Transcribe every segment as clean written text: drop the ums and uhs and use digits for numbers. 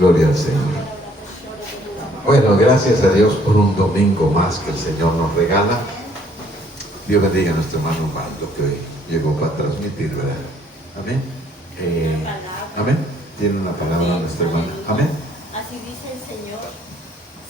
Gloria al Señor. Bueno, gracias a Dios por un domingo más que el Señor nos regala. Dios bendiga a nuestro hermano Osvaldo, que hoy llegó para transmitir, ¿verdad? Amén. Amén. Tiene una palabra nuestra hermana. Amén. Así dice el Señor.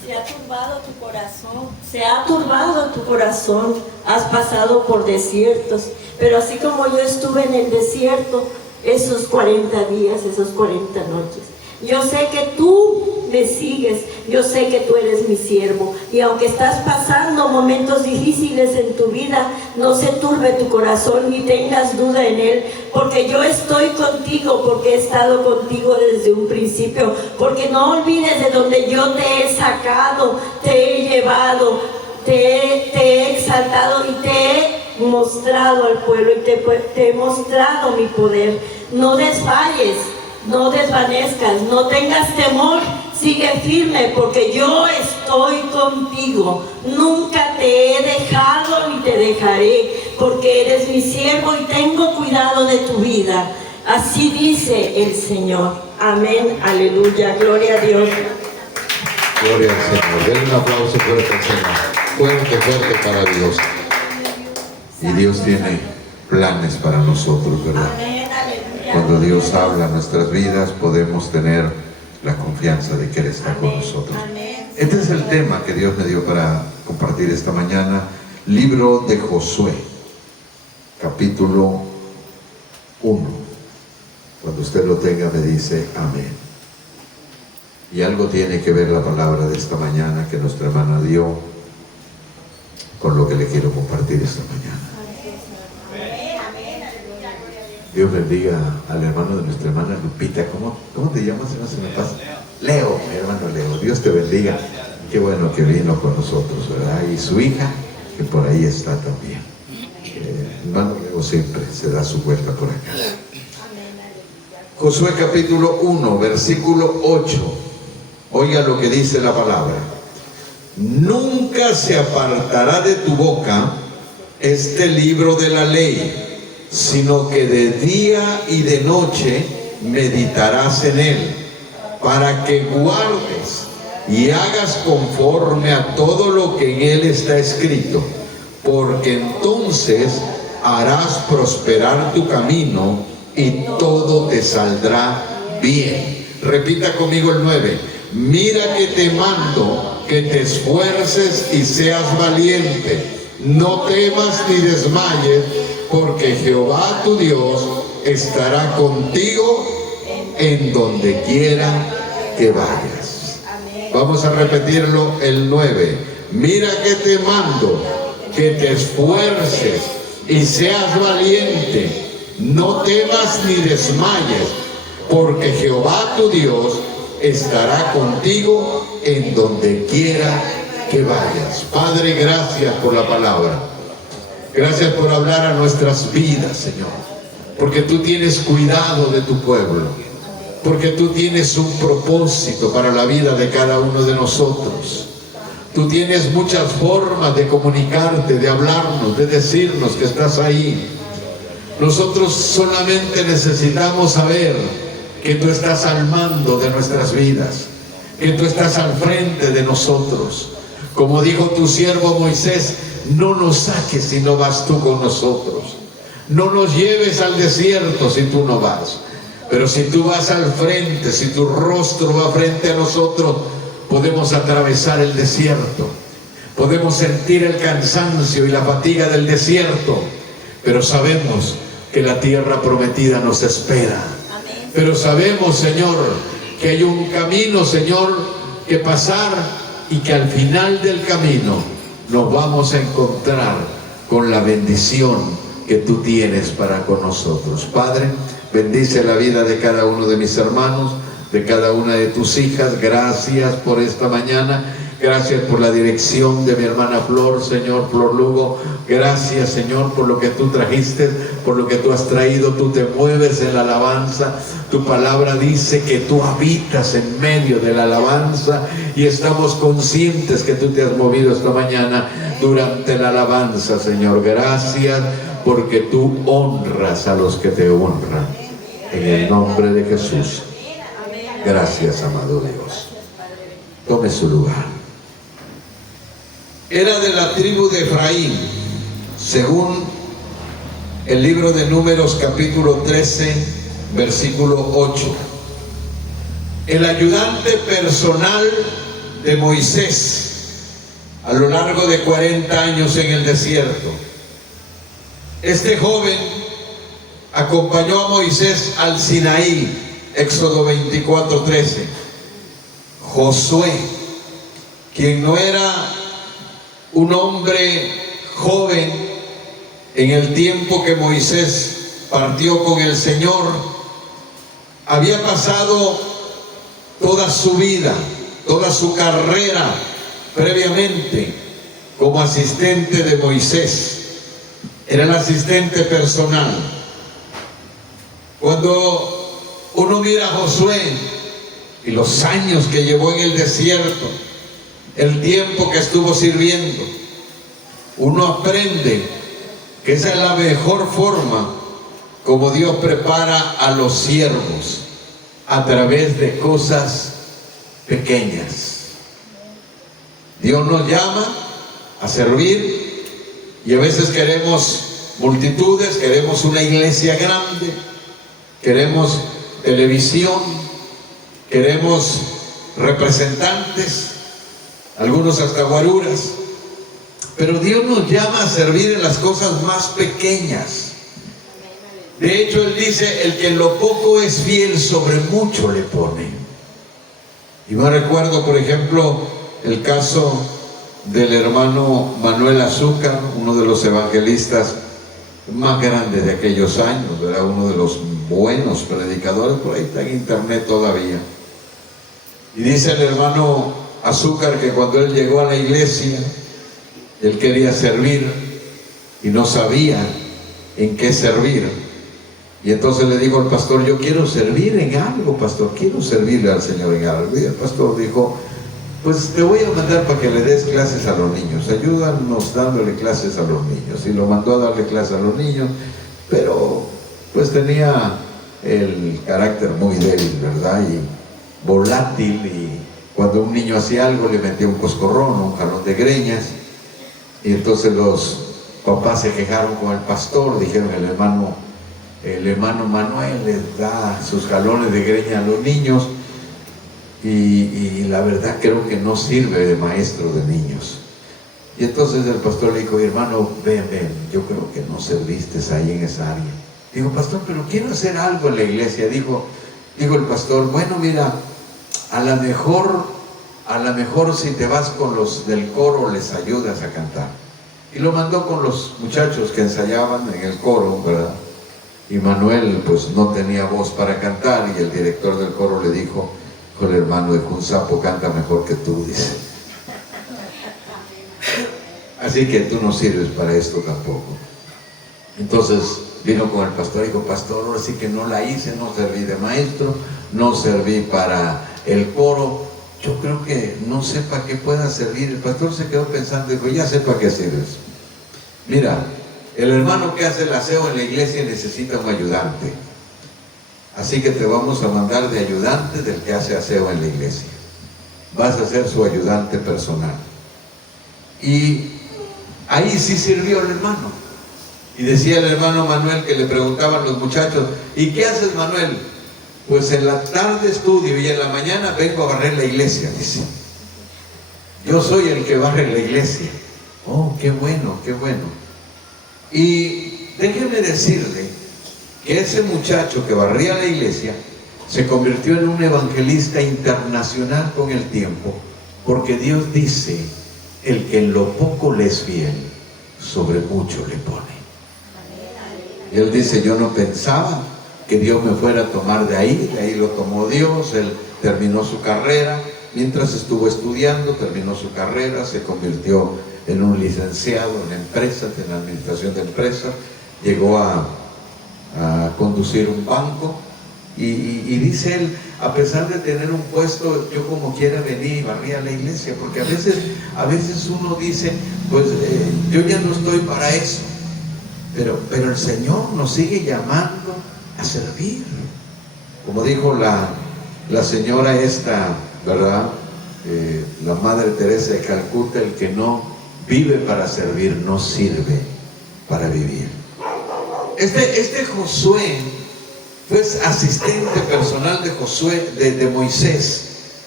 Se ha turbado tu corazón, se ha turbado tu corazón, has pasado por desiertos, pero así como yo estuve en el desierto esos 40 días, esos 40 noches, yo sé que tú me sigues, yo sé que tú eres mi siervo, y aunque estás pasando momentos difíciles en tu vida, no se turbe tu corazón ni tengas duda en él, porque yo estoy contigo, porque he estado contigo desde un principio, porque no olvides de donde yo te he sacado, te he llevado, te he exaltado y te he mostrado al pueblo y te he mostrado mi poder. No desfalles, no desvanezcas, no tengas temor, sigue firme, porque yo estoy contigo. Nunca te he dejado ni te dejaré, porque eres mi siervo y tengo cuidado de tu vida. Así dice el Señor. Amén, aleluya, gloria a Dios. Gloria al Señor. Denle un aplauso fuerte al Señor. Fuerte, fuerte para Dios. Y Dios tiene planes para nosotros, ¿verdad? Amén, aleluya. Cuando Dios habla en nuestras vidas, podemos tener la confianza de que Él está con nosotros. Este es el tema que Dios me dio para compartir esta mañana. Libro de Josué, capítulo 1. Cuando usted lo tenga me dice amén. Y algo tiene que ver la palabra de esta mañana que nuestra hermana dio con lo que le quiero compartir esta mañana. Dios bendiga al hermano de nuestra hermana Lupita. ¿Cómo te llamas? No se me pasa. Leo, mi hermano Leo. Dios te bendiga. Qué bueno que vino con nosotros, ¿verdad? Y su hija, que por ahí está también. Hermano Leo siempre se da su vuelta por acá. Josué capítulo 1, versículo 8. Oiga lo que dice la palabra. Nunca se apartará de tu boca este libro de la ley, sino que de día y de noche meditarás en él, para que guardes y hagas conforme a todo lo que en él está escrito, porque entonces harás prosperar tu camino y todo te saldrá bien. Repita conmigo el 9. Mira que te mando que te esfuerces y seas valiente, no temas ni desmayes, porque Jehová tu Dios estará contigo en donde quiera que vayas. Vamos a repetirlo el 9. Mira que te mando que te esfuerces y seas valiente, no temas ni desmayes, porque Jehová tu Dios estará contigo en donde quiera que vayas. Padre, gracias por la palabra. Gracias por hablar a nuestras vidas, Señor, porque tú tienes cuidado de tu pueblo, porque tú tienes un propósito para la vida de cada uno de nosotros. Tú tienes muchas formas de comunicarte, de hablarnos, de decirnos que estás ahí. Nosotros solamente necesitamos saber que tú estás al mando de nuestras vidas, que tú estás al frente de nosotros. Como dijo tu siervo Moisés, no nos saques si no vas tú con nosotros. No nos lleves al desierto si tú no vas. Pero si tú vas al frente, si tu rostro va frente a nosotros, podemos atravesar el desierto. Podemos sentir el cansancio y la fatiga del desierto. Pero sabemos que la tierra prometida nos espera. Pero sabemos, Señor, que hay un camino, Señor, que pasar, y que al final del camino nos vamos a encontrar con la bendición que tú tienes para con nosotros. Padre, bendice la vida de cada uno de mis hermanos, de cada una de tus hijas. Gracias por esta mañana. Gracias por la dirección de mi hermana Flor, Señor, Flor Lugo. Gracias, Señor, por lo que tú trajiste, por lo que tú has traído. Tú te mueves en la alabanza. Tu palabra dice que tú habitas en medio de la alabanza, y estamos conscientes que tú te has movido esta mañana durante la alabanza, Señor. Gracias porque tú honras a los que te honran. En el nombre de Jesús. Gracias, amado Dios. Tome su lugar. Era de la tribu de Efraín, según el libro de Números capítulo 13, versículo 8. El ayudante personal de Moisés a lo largo de 40 años en el desierto. Este joven acompañó a Moisés al Sinaí, Éxodo 24:13. Josué, quien no era un hombre joven en el tiempo que Moisés partió con el Señor, había pasado toda su vida, toda su carrera previamente como asistente de Moisés. Era el asistente personal. Cuando uno mira a Josué y los años que llevó en el desierto, el tiempo que estuvo sirviendo, uno aprende que esa es la mejor forma como Dios prepara a los siervos, a través de cosas pequeñas. Dios nos llama a servir y a veces queremos multitudes, queremos una iglesia grande, queremos televisión, queremos representantes, algunos hasta guaruras, pero Dios nos llama a servir en las cosas más pequeñas. De hecho, Él dice: el que en lo poco es fiel, sobre mucho le pone. Y me recuerdo, por ejemplo, el caso del hermano Manuel Azúcar, uno de los evangelistas más grandes de aquellos años, era uno de los buenos predicadores, por ahí está en internet todavía. Y dice el hermano Azúcar que cuando él llegó a la iglesia, él quería servir y no sabía en qué servir. Y entonces le dijo al pastor: yo quiero servir en algo, pastor, quiero servirle al Señor en algo. Y el pastor dijo: pues te voy a mandar para que le des clases a los niños, ayúdanos dándole clases a los niños. Y lo mandó a darle clases a los niños, pero pues tenía el carácter muy débil, ¿verdad? Y volátil, y cuando un niño hacía algo le metía un coscorrón, un jalón de greñas. Y entonces los papás se quejaron con el pastor, dijeron: el hermano Manuel les da sus jalones de greña a los niños y la verdad creo que no sirve de maestro de niños. Y entonces el pastor le dijo: hermano, ven, yo creo que no serviste ahí en esa área. Dijo: pastor, pero quiero hacer algo en la iglesia. Dijo el pastor: bueno, mira, a lo mejor si te vas con los del coro les ayudas a cantar. Y lo mandó con los muchachos que ensayaban en el coro, ¿verdad? Y Manuel pues no tenía voz para cantar, y el director del coro le dijo: el hermano de Junzapo canta mejor que tú, dice. Así que tú no sirves para esto tampoco. Entonces vino con el pastor y dijo: pastor, ahora sí que no la hice, no serví de maestro, no serví para el coro, yo creo que no sé para qué pueda servir. El pastor se quedó pensando y dijo: ya sé para qué sirves. Mira, el hermano que hace el aseo en la iglesia necesita un ayudante, así que te vamos a mandar de ayudante del que hace aseo en la iglesia. Vas a ser su ayudante personal. Y ahí sí sirvió el hermano. Y decía el hermano Manuel que le preguntaban los muchachos: ¿y qué haces, Manuel? Pues en la tarde estudio y en la mañana vengo a barrer la iglesia, dice. Yo soy el que barre la iglesia. Oh, qué bueno, qué bueno. Y déjeme decirle que ese muchacho que barría la iglesia se convirtió en un evangelista internacional con el tiempo, porque Dios dice: el que en lo poco le es fiel, sobre mucho le pone. Y él dice: yo no pensaba que Dios me fuera a tomar de ahí lo tomó Dios. Él terminó su carrera, mientras estuvo estudiando, terminó su carrera, se convirtió en un licenciado en empresas, en administración de empresas, llegó a conducir un banco, y dice él: a pesar de tener un puesto, yo como quiera venir y barría a la iglesia, porque a veces uno dice: pues yo ya no estoy para eso, pero el Señor nos sigue llamando a servir. Como dijo la la señora esta, ¿verdad? La Madre Teresa de Calcuta, el que no vive para servir, no sirve para vivir. Este Josué fue asistente personal de Josué, de Moisés,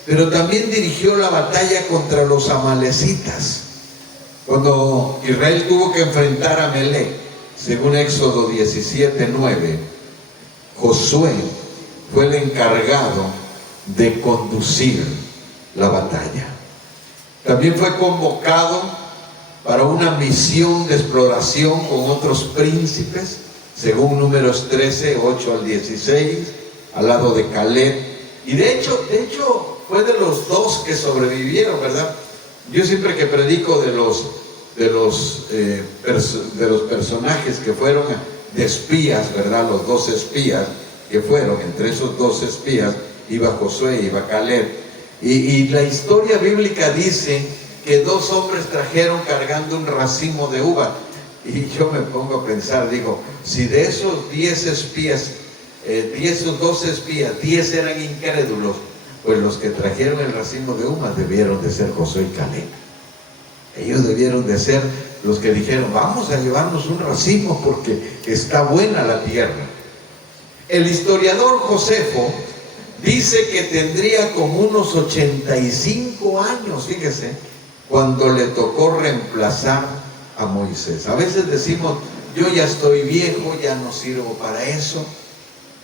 pero también dirigió la batalla contra los amalecitas. Cuando Israel tuvo que enfrentar a Amalec, según Éxodo 17:9, Josué fue el encargado de conducir la batalla. También fue convocado para una misión de exploración con otros príncipes, según Números 13, 8 al 16, al lado de Caleb. Y de hecho fue de los dos que sobrevivieron, ¿verdad? Yo siempre que predico de los personajes que fueron de espías, ¿verdad? Los 2 espías que fueron, entre esos 2 espías iba Josué, iba Caleb. Y la historia bíblica dice que 2 hombres trajeron cargando un racimo de uva. Y yo me pongo a pensar, digo, si de esos 10 espías, esos 12 espías, 10 eran incrédulos, pues los que trajeron el racimo de uvas debieron de ser Josué y Caleb. Ellos debieron de ser los que dijeron, vamos a llevarnos un racimo porque está buena la tierra. El historiador Josefo dice que tendría como unos 85 años, fíjese, cuando le tocó reemplazar a Moisés. A veces decimos, yo ya estoy viejo, ya no sirvo para eso.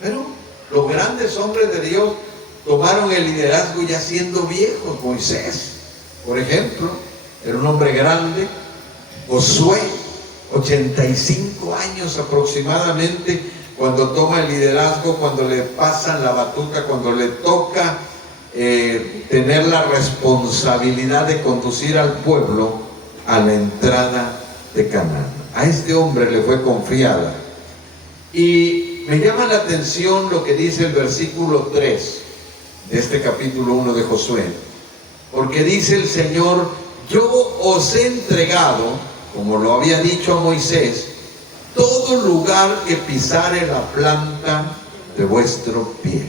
Pero los grandes hombres de Dios tomaron el liderazgo ya siendo viejos. Moisés, por ejemplo, era un hombre grande. Josué, 85 años aproximadamente, cuando toma el liderazgo, cuando le pasan la batuta, cuando le toca tener la responsabilidad de conducir al pueblo a la entrada de Canaán. A este hombre le fue confiada. Y me llama la atención lo que dice el versículo 3 de este capítulo 1 de Josué, porque dice el Señor, yo os he entregado, como lo había dicho a Moisés, todo lugar que pisare la planta de vuestro pie.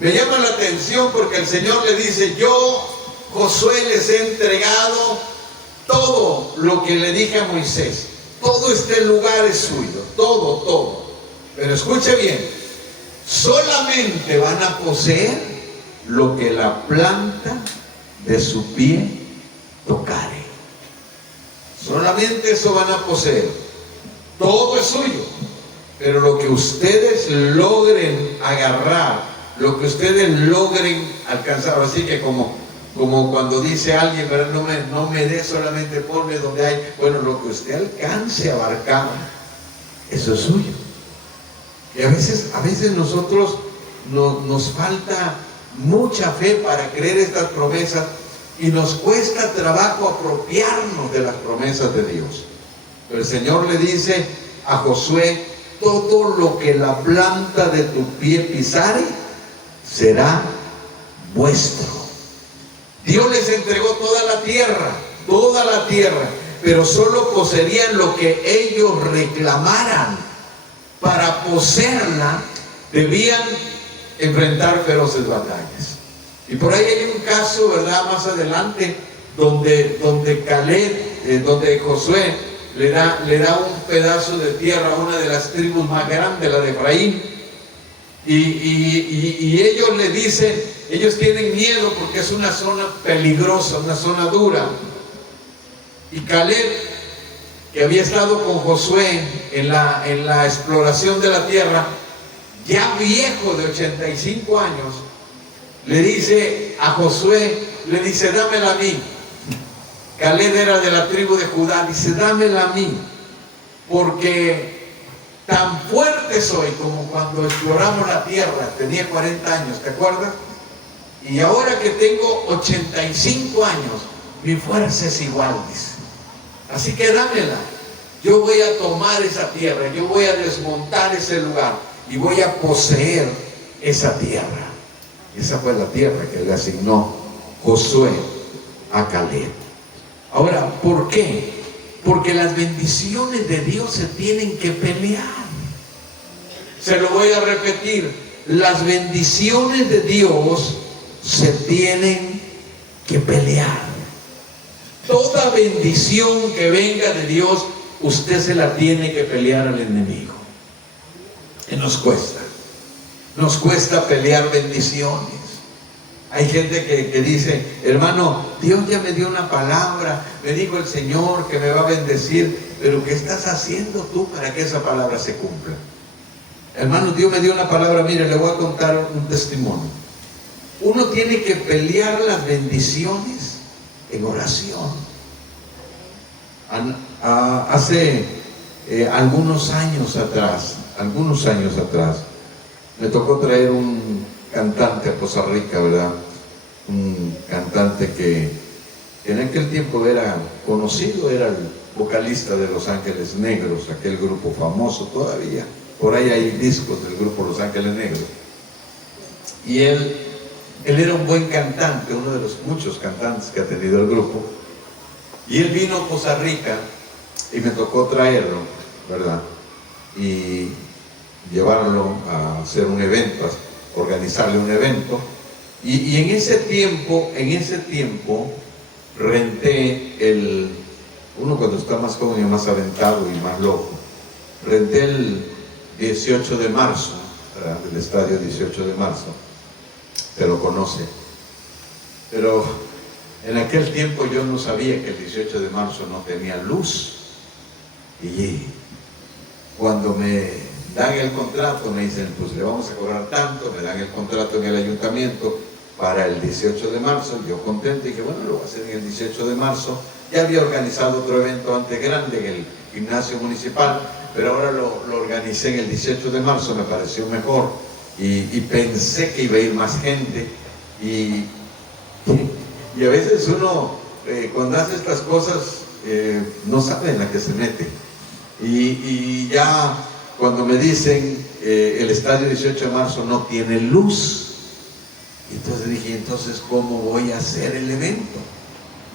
Me llama la atención porque el Señor le dice, yo, Josué, les he entregado todo lo que le dije a Moisés. Todo este lugar es suyo, todo. Pero escuche bien, solamente van a poseer lo que la planta de su pie tocare. Solamente eso van a poseer. Todo es suyo, pero lo que ustedes logren agarrar, lo que ustedes logren alcanzar, así que como cuando dice alguien, ¿verdad? No me dé, solamente ponme donde hay. Bueno, lo que usted alcance a abarcar, eso es suyo. Y a veces nosotros nos falta mucha fe para creer estas promesas y nos cuesta trabajo apropiarnos de las promesas de Dios. Pero el Señor le dice a Josué, todo lo que la planta de tu pie pisare será vuestro. Dios les entregó toda la tierra, pero solo poseerían lo que ellos reclamaran. Para poseerla debían enfrentar feroces batallas. Y por ahí hay un caso, ¿verdad?, más adelante, donde Caleb, donde Josué le da un pedazo de tierra a una de las tribus más grandes, la de Efraín, y ellos le dicen, ellos tienen miedo porque es una zona peligrosa, una zona dura. Y Caleb, que había estado con Josué en la exploración de la tierra, ya viejo de 85 años, le dice a Josué, le dice, dámela a mí. Caleb era de la tribu de Judá, dice, dámela a mí, porque tan fuerte soy como cuando exploramos la tierra, tenía 40 años, ¿te acuerdas? Y ahora que tengo 85 años, mi fuerza es igual, dice. Así que dámela, yo voy a tomar esa tierra, yo voy a desmontar ese lugar y voy a poseer esa tierra. Esa fue la tierra que le asignó Josué a Caleb. Ahora, ¿por qué? Porque las bendiciones de Dios se tienen que pelear. Se lo voy a repetir, las bendiciones de Dios se tienen que pelear. Toda bendición que venga de Dios, usted se la tiene que pelear al enemigo. Y nos cuesta pelear bendiciones. Hay gente que dice, hermano, Dios ya me dio una palabra, me dijo el Señor que me va a bendecir, pero ¿qué estás haciendo tú para que esa palabra se cumpla? Hermano, Dios me dio una palabra, mire, le voy a contar un testimonio. Uno tiene que pelear las bendiciones en oración. Hace algunos años atrás, me tocó traer un cantante a Poza Rica, ¿verdad? Un cantante que en aquel tiempo era conocido, era el vocalista de Los Ángeles Negros, aquel grupo famoso todavía. Por ahí hay discos del grupo Los Ángeles Negros. Y él era un buen cantante, uno de los muchos cantantes que ha tenido el grupo. Y él vino a Poza Rica y me tocó traerlo, ¿verdad? Y llevarlo a hacer un evento, a organizarle un evento. Y en ese tiempo renté uno cuando está más joven y más aventado y más loco, renté el 18 de marzo, ¿verdad? Del estadio 18 de marzo, se lo conoce. Pero en aquel tiempo yo no sabía que el 18 de marzo no tenía luz. Y cuando me dan el contrato, me dicen, pues le vamos a cobrar tanto, me dan el contrato en el ayuntamiento para el 18 de marzo, yo contento, dije, bueno, lo voy a hacer en el 18 de marzo. Ya había organizado otro evento antes grande en el gimnasio municipal, pero ahora lo organicé en el 18 de marzo, me pareció mejor, y pensé que iba a ir más gente, y a veces uno, cuando hace estas cosas, no sabe en la que se mete, y ya cuando me dicen, el estadio 18 de marzo no tiene luz, entonces dije, entonces ¿cómo voy a hacer el evento?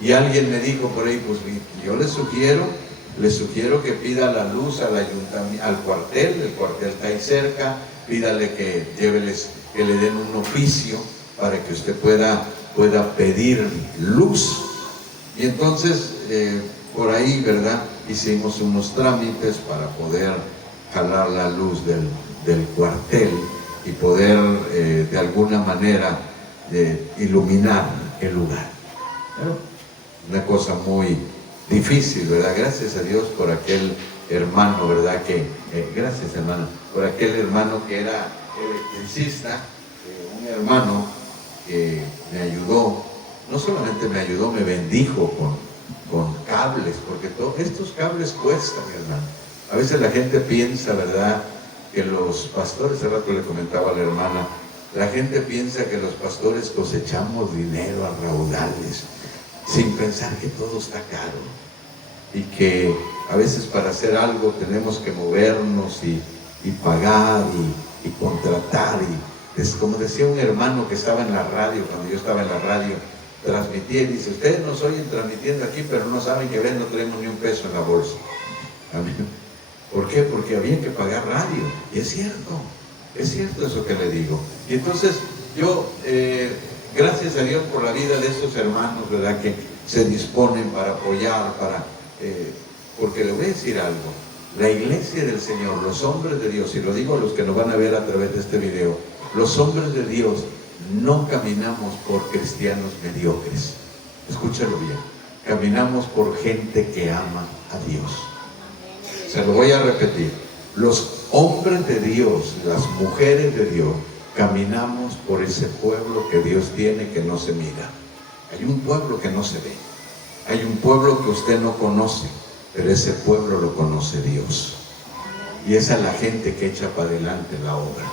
Y alguien me dijo por ahí, pues yo le sugiero que pida la luz al ayuntamiento, al cuartel, el cuartel está ahí cerca, pídale que le den un oficio para que usted pueda pedir luz. Y entonces, por ahí, ¿verdad? Hicimos unos trámites para poder jalar la luz del cuartel y poder de alguna manera iluminar el lugar. Una cosa muy difícil, ¿verdad? Gracias a Dios por aquel hermano, ¿verdad? Gracias, hermano, por aquel hermano que era electricista, un hermano que me ayudó, no solamente me ayudó, me bendijo con cables, porque todos estos cables cuestan, hermano. A veces la gente piensa, ¿verdad?, que los pastores, hace rato le comentaba a la hermana, la gente piensa que los pastores cosechamos dinero a raudales, sin pensar que todo está caro y que a veces para hacer algo tenemos que movernos y pagar y contratar. Y es como decía un hermano que estaba en la radio, cuando yo estaba en la radio, transmitía y dice, ustedes nos oyen transmitiendo aquí, pero no saben que ven, no tenemos ni un peso en la bolsa. Amén. ¿Por qué? Porque había que pagar radio. Y es cierto eso que le digo. Y entonces yo, gracias a Dios por la vida de estos hermanos, ¿verdad?, que se disponen para apoyar, porque le voy a decir algo, la iglesia del Señor, los hombres de Dios, y lo digo a los que nos van a ver a través de este video, los hombres de Dios no caminamos por cristianos mediocres, escúchalo bien, caminamos por gente que ama a Dios. Se lo voy a repetir, los hombres de Dios, las mujeres de Dios, caminamos por ese pueblo que Dios tiene que no se mira. Hay un pueblo que no se ve, hay un pueblo que usted no conoce, pero ese pueblo lo conoce Dios. Y esa es la gente que echa para adelante la obra,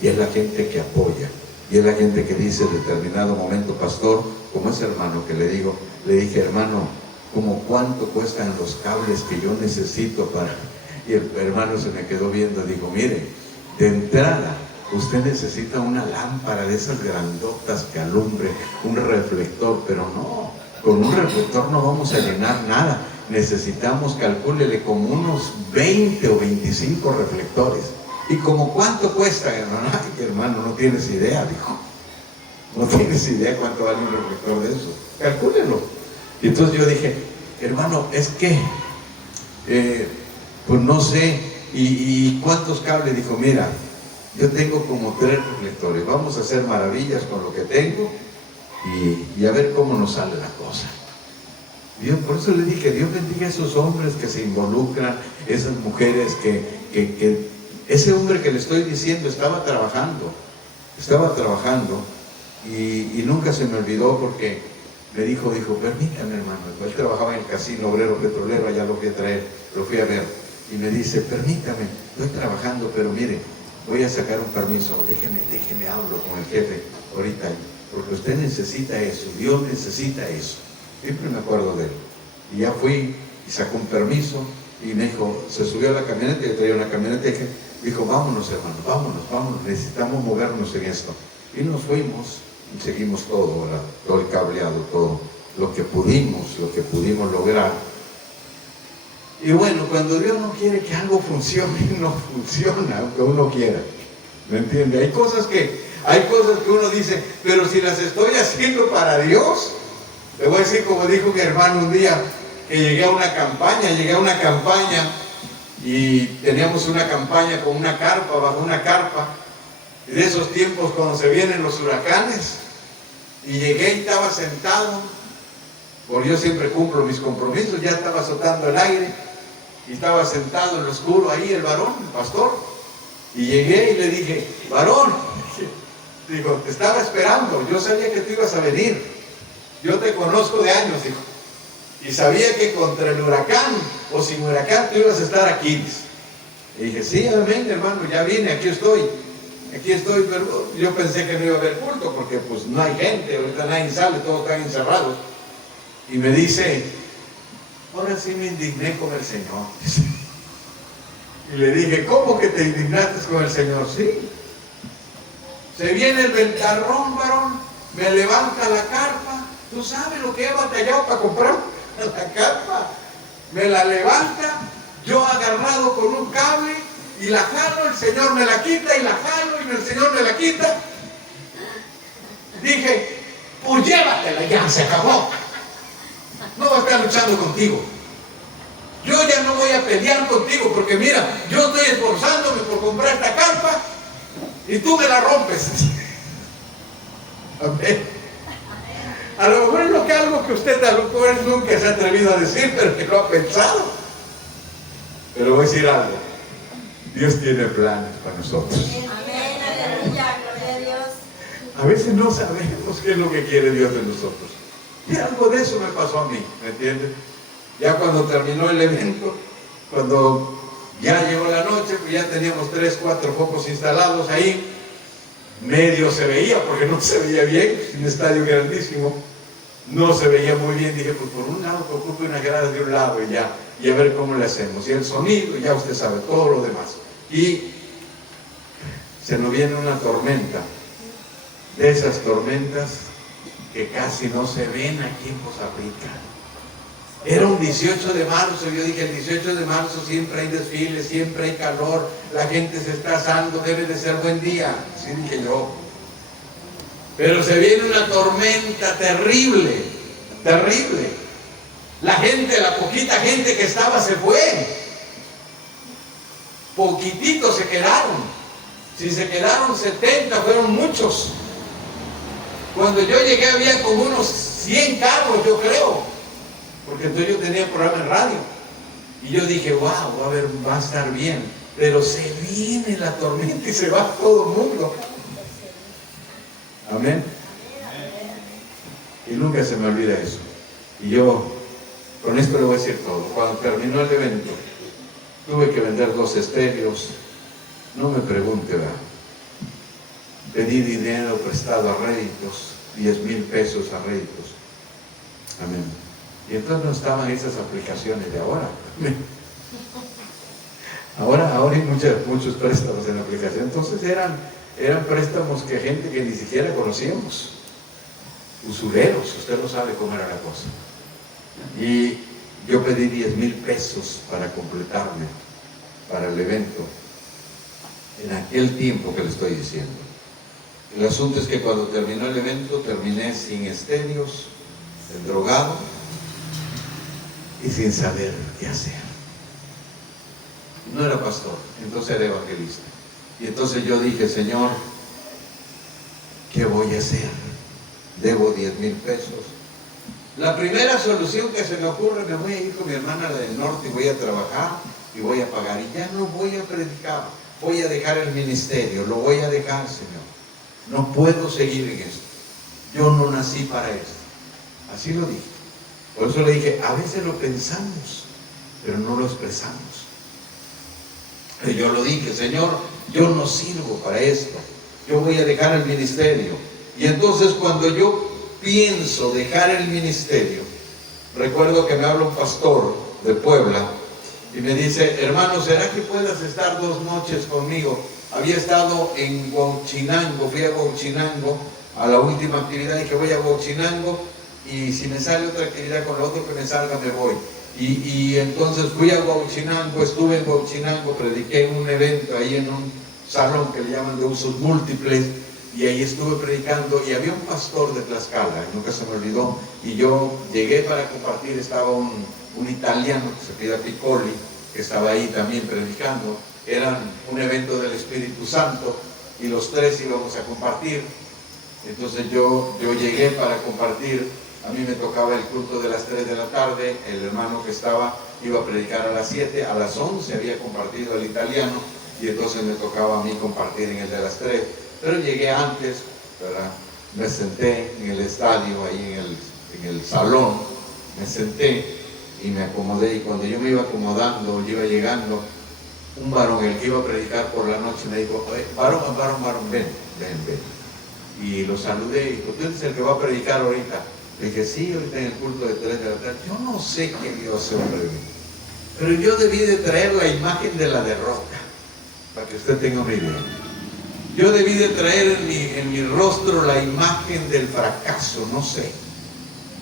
y es la gente que apoya, y es la gente que dice en determinado momento, pastor, como ese hermano que le dije, hermano, ¿cómo cuánto cuestan los cables que yo necesito para...? Y el hermano se me quedó viendo, digo, mire, de entrada, usted necesita una lámpara de esas grandotas que alumbre, un reflector, pero no, con un reflector no vamos a llenar nada. Necesitamos, calcúlele, como unos 20 o 25 reflectores. ¿Y como cuánto cuesta, hermano? Ay, hermano, no tienes idea, dijo. No tienes idea cuánto vale un reflector de eso. Calcúlenlo. Y entonces yo dije, hermano, es que, pues no sé, ¿y cuántos cables? Dijo, mira, yo tengo como 3 reflectores, vamos a hacer maravillas con lo que tengo y a ver cómo nos sale la cosa. Dios, por eso le dije, Dios bendiga a esos hombres que se involucran, esas mujeres que ese hombre que le estoy diciendo estaba trabajando y nunca se me olvidó porque me dijo, permítame, hermano, él trabajaba en el casino obrero petrolero, allá lo fui a traer, lo fui a ver, y me dice, permítame, estoy trabajando, pero mire, voy a sacar un permiso, déjeme hablo con el jefe ahorita, porque usted necesita eso, Dios necesita eso. Siempre me acuerdo de él. Y ya fui y sacó un permiso y me dijo, se subió a la camioneta, yo traía una camioneta y dijo, vámonos, hermano, vámonos, necesitamos movernos en esto. Y nos fuimos y seguimos todo, ¿verdad? Todo el cableado, todo lo que pudimos lograr. Y bueno, cuando Dios no quiere que algo funcione, no funciona, aunque uno quiera. ¿Me entiende? Hay cosas que uno dice, pero si las estoy haciendo para Dios. Le voy a decir, como dijo mi hermano un día, que llegué a una campaña y teníamos una campaña con una carpa, bajo una carpa, y de esos tiempos cuando se vienen los huracanes, y llegué y estaba sentado, porque yo siempre cumplo mis compromisos, ya estaba azotando el aire, y estaba sentado en lo oscuro ahí el varón, el pastor, y llegué y le dije, varón, digo, te estaba esperando, yo sabía que tú ibas a venir. Yo te conozco de años, dijo, y sabía que contra el huracán o sin huracán tú ibas a estar aquí. Y dije, sí, amén, hermano, ya vine, aquí estoy, pero yo pensé que no iba a haber culto porque pues no hay gente, ahorita nadie sale, todos están encerrados. Y me dice, ahora sí me indigné con el Señor. Y le dije, ¿cómo que te indignaste con el Señor? Sí. Se viene el ventarrón, varón, me levanta la carpa. ¿Tú sabes lo que he batallado para comprar la carpa? Me la levanta, yo agarrado con un cable y la jalo, el Señor me la quita y la jalo y el Señor me la quita. Dije, pues llévatela, ya se acabó. No voy a estar luchando contigo. Yo ya no voy a pelear contigo porque mira, yo estoy esforzándome por comprar esta carpa y tú me la rompes. Amén. A lo mejor es algo que usted a lo mejor nunca se ha atrevido a decir, pero que lo ha pensado. Pero voy a decir algo. Dios tiene planes para nosotros. Amén, aleluya, gloria a Dios. A veces no sabemos qué es lo que quiere Dios de nosotros. Y algo de eso me pasó a mí, ¿me entiendes? Ya cuando terminó el evento, cuando ya llegó la noche, pues ya teníamos 3, 4 focos instalados ahí. Medio se veía, porque no se veía bien, un estadio grandísimo, no se veía muy bien. Dije, pues por un lado, ocupe una grada de un lado y ya, y a ver cómo le hacemos. Y el sonido, ya usted sabe, todo lo demás. Y se nos viene una tormenta, de esas tormentas que casi no se ven aquí en Costa Rica. Era un 18 de marzo, yo dije, el 18 de marzo siempre hay desfiles, siempre hay calor, la gente se está asando, debe de ser buen día, así dije yo. Pero se viene una tormenta terrible, terrible. La gente, la poquita gente que estaba se fue. Poquititos se quedaron. Si se quedaron 70, fueron muchos. Cuando yo llegué había como unos 100 carros, yo creo. Porque entonces yo tenía programa en radio. Y yo dije, wow, va a estar bien. Pero se viene la tormenta y se va todo el mundo. Amén. Y nunca se me olvida eso. Y yo, con esto le voy a decir todo. Cuando terminó el evento, tuve que vender 2 estéreos. No me pregunte, ¿verdad? Pedí dinero prestado a réditos, 10,000 pesos a réditos. Amén. Y entonces no estaban esas aplicaciones de ahora. Ahora hay muchos préstamos en la aplicación. Entonces eran préstamos que gente que ni siquiera conocíamos. Usureros, usted no sabe cómo era la cosa. Y yo pedí 10,000 pesos para completarme para el evento. en aquel tiempo que le estoy diciendo. El asunto es que cuando terminó el evento, terminé sin estéreos, drogado y sin saber qué hacer. No era pastor, entonces era evangelista. Y entonces yo dije, Señor, ¿qué voy a hacer? Debo 10,000 pesos. La primera solución que se me ocurre, me voy a ir con mi hermana del norte y voy a trabajar y voy a pagar. Y ya no voy a predicar, voy a dejar el ministerio, lo voy a dejar, Señor. No puedo seguir en esto. Yo no nací para esto. Así lo dije. Por eso le dije, a veces lo pensamos, pero no lo expresamos. Y yo lo dije, Señor, yo no sirvo para esto. Yo voy a dejar el ministerio. Y entonces cuando yo pienso dejar el ministerio, recuerdo que me habla un pastor de Puebla y me dice, hermano, ¿será que puedas estar 2 noches conmigo? Había estado en Huachinango, fui a Huachinango a la última actividad, dije voy a Huachinango y si me sale otra actividad con lo otro que me salga me voy. Y entonces fui a Huachinango, estuve en Huachinango, prediqué en un evento ahí en un salón que le llaman de usos múltiples, y ahí estuve predicando y había un pastor de Tlaxcala, nunca se me olvidó, y yo llegué para compartir, estaba un italiano que se pide Piccoli, que estaba ahí también predicando, era un evento del Espíritu Santo y los 3 íbamos a compartir. Entonces yo llegué para compartir, a mí me tocaba el culto de las 3 de la tarde, el hermano que estaba iba a predicar a las 7, a las 11 había compartido el italiano y entonces me tocaba a mí compartir en el de las 3. Pero llegué antes, ¿verdad? Me senté en el estadio, ahí en el salón, me senté y me acomodé. Y cuando yo me iba acomodando, yo iba llegando, un varón, el que iba a predicar por la noche, me dijo, varón, ven. Y lo saludé y dijo, ¿tú eres el que va a predicar ahorita? Le dije, sí, ahorita en el culto de 3 de la tarde. Yo no sé qué Dios hace, hombre, pero yo debí de traer la imagen de la derrota, para que usted tenga una idea. Yo debí de traer en mi rostro la imagen del fracaso, no sé.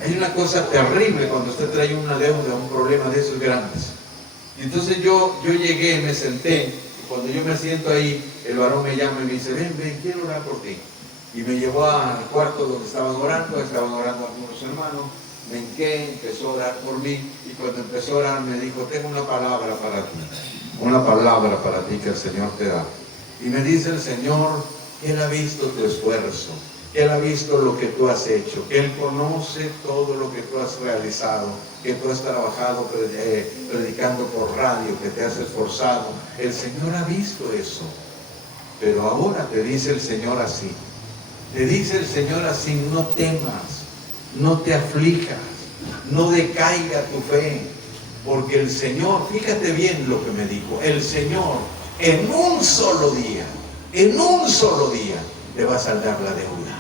Hay una cosa terrible cuando usted trae una deuda, un problema de esos grandes. Y entonces yo llegué, me senté, y cuando yo me siento ahí, el varón me llama y me dice, ven, quiero orar por ti. Y me llevó al cuarto donde estaban orando algunos hermanos, me hinqué, empezó a orar por mí, y cuando empezó a orar me dijo, tengo una palabra para ti que el Señor te da. Y me dice el Señor que Él ha visto tu esfuerzo, que Él ha visto lo que tú has hecho, que Él conoce todo lo que tú has realizado, que tú has trabajado predicando por radio, que te has esforzado. El Señor ha visto eso. Pero ahora te dice el Señor así, no temas, no te aflijas, no decaiga tu fe, porque el Señor, fíjate bien lo que me dijo, el Señor en un solo día, te va a saldar la deuda.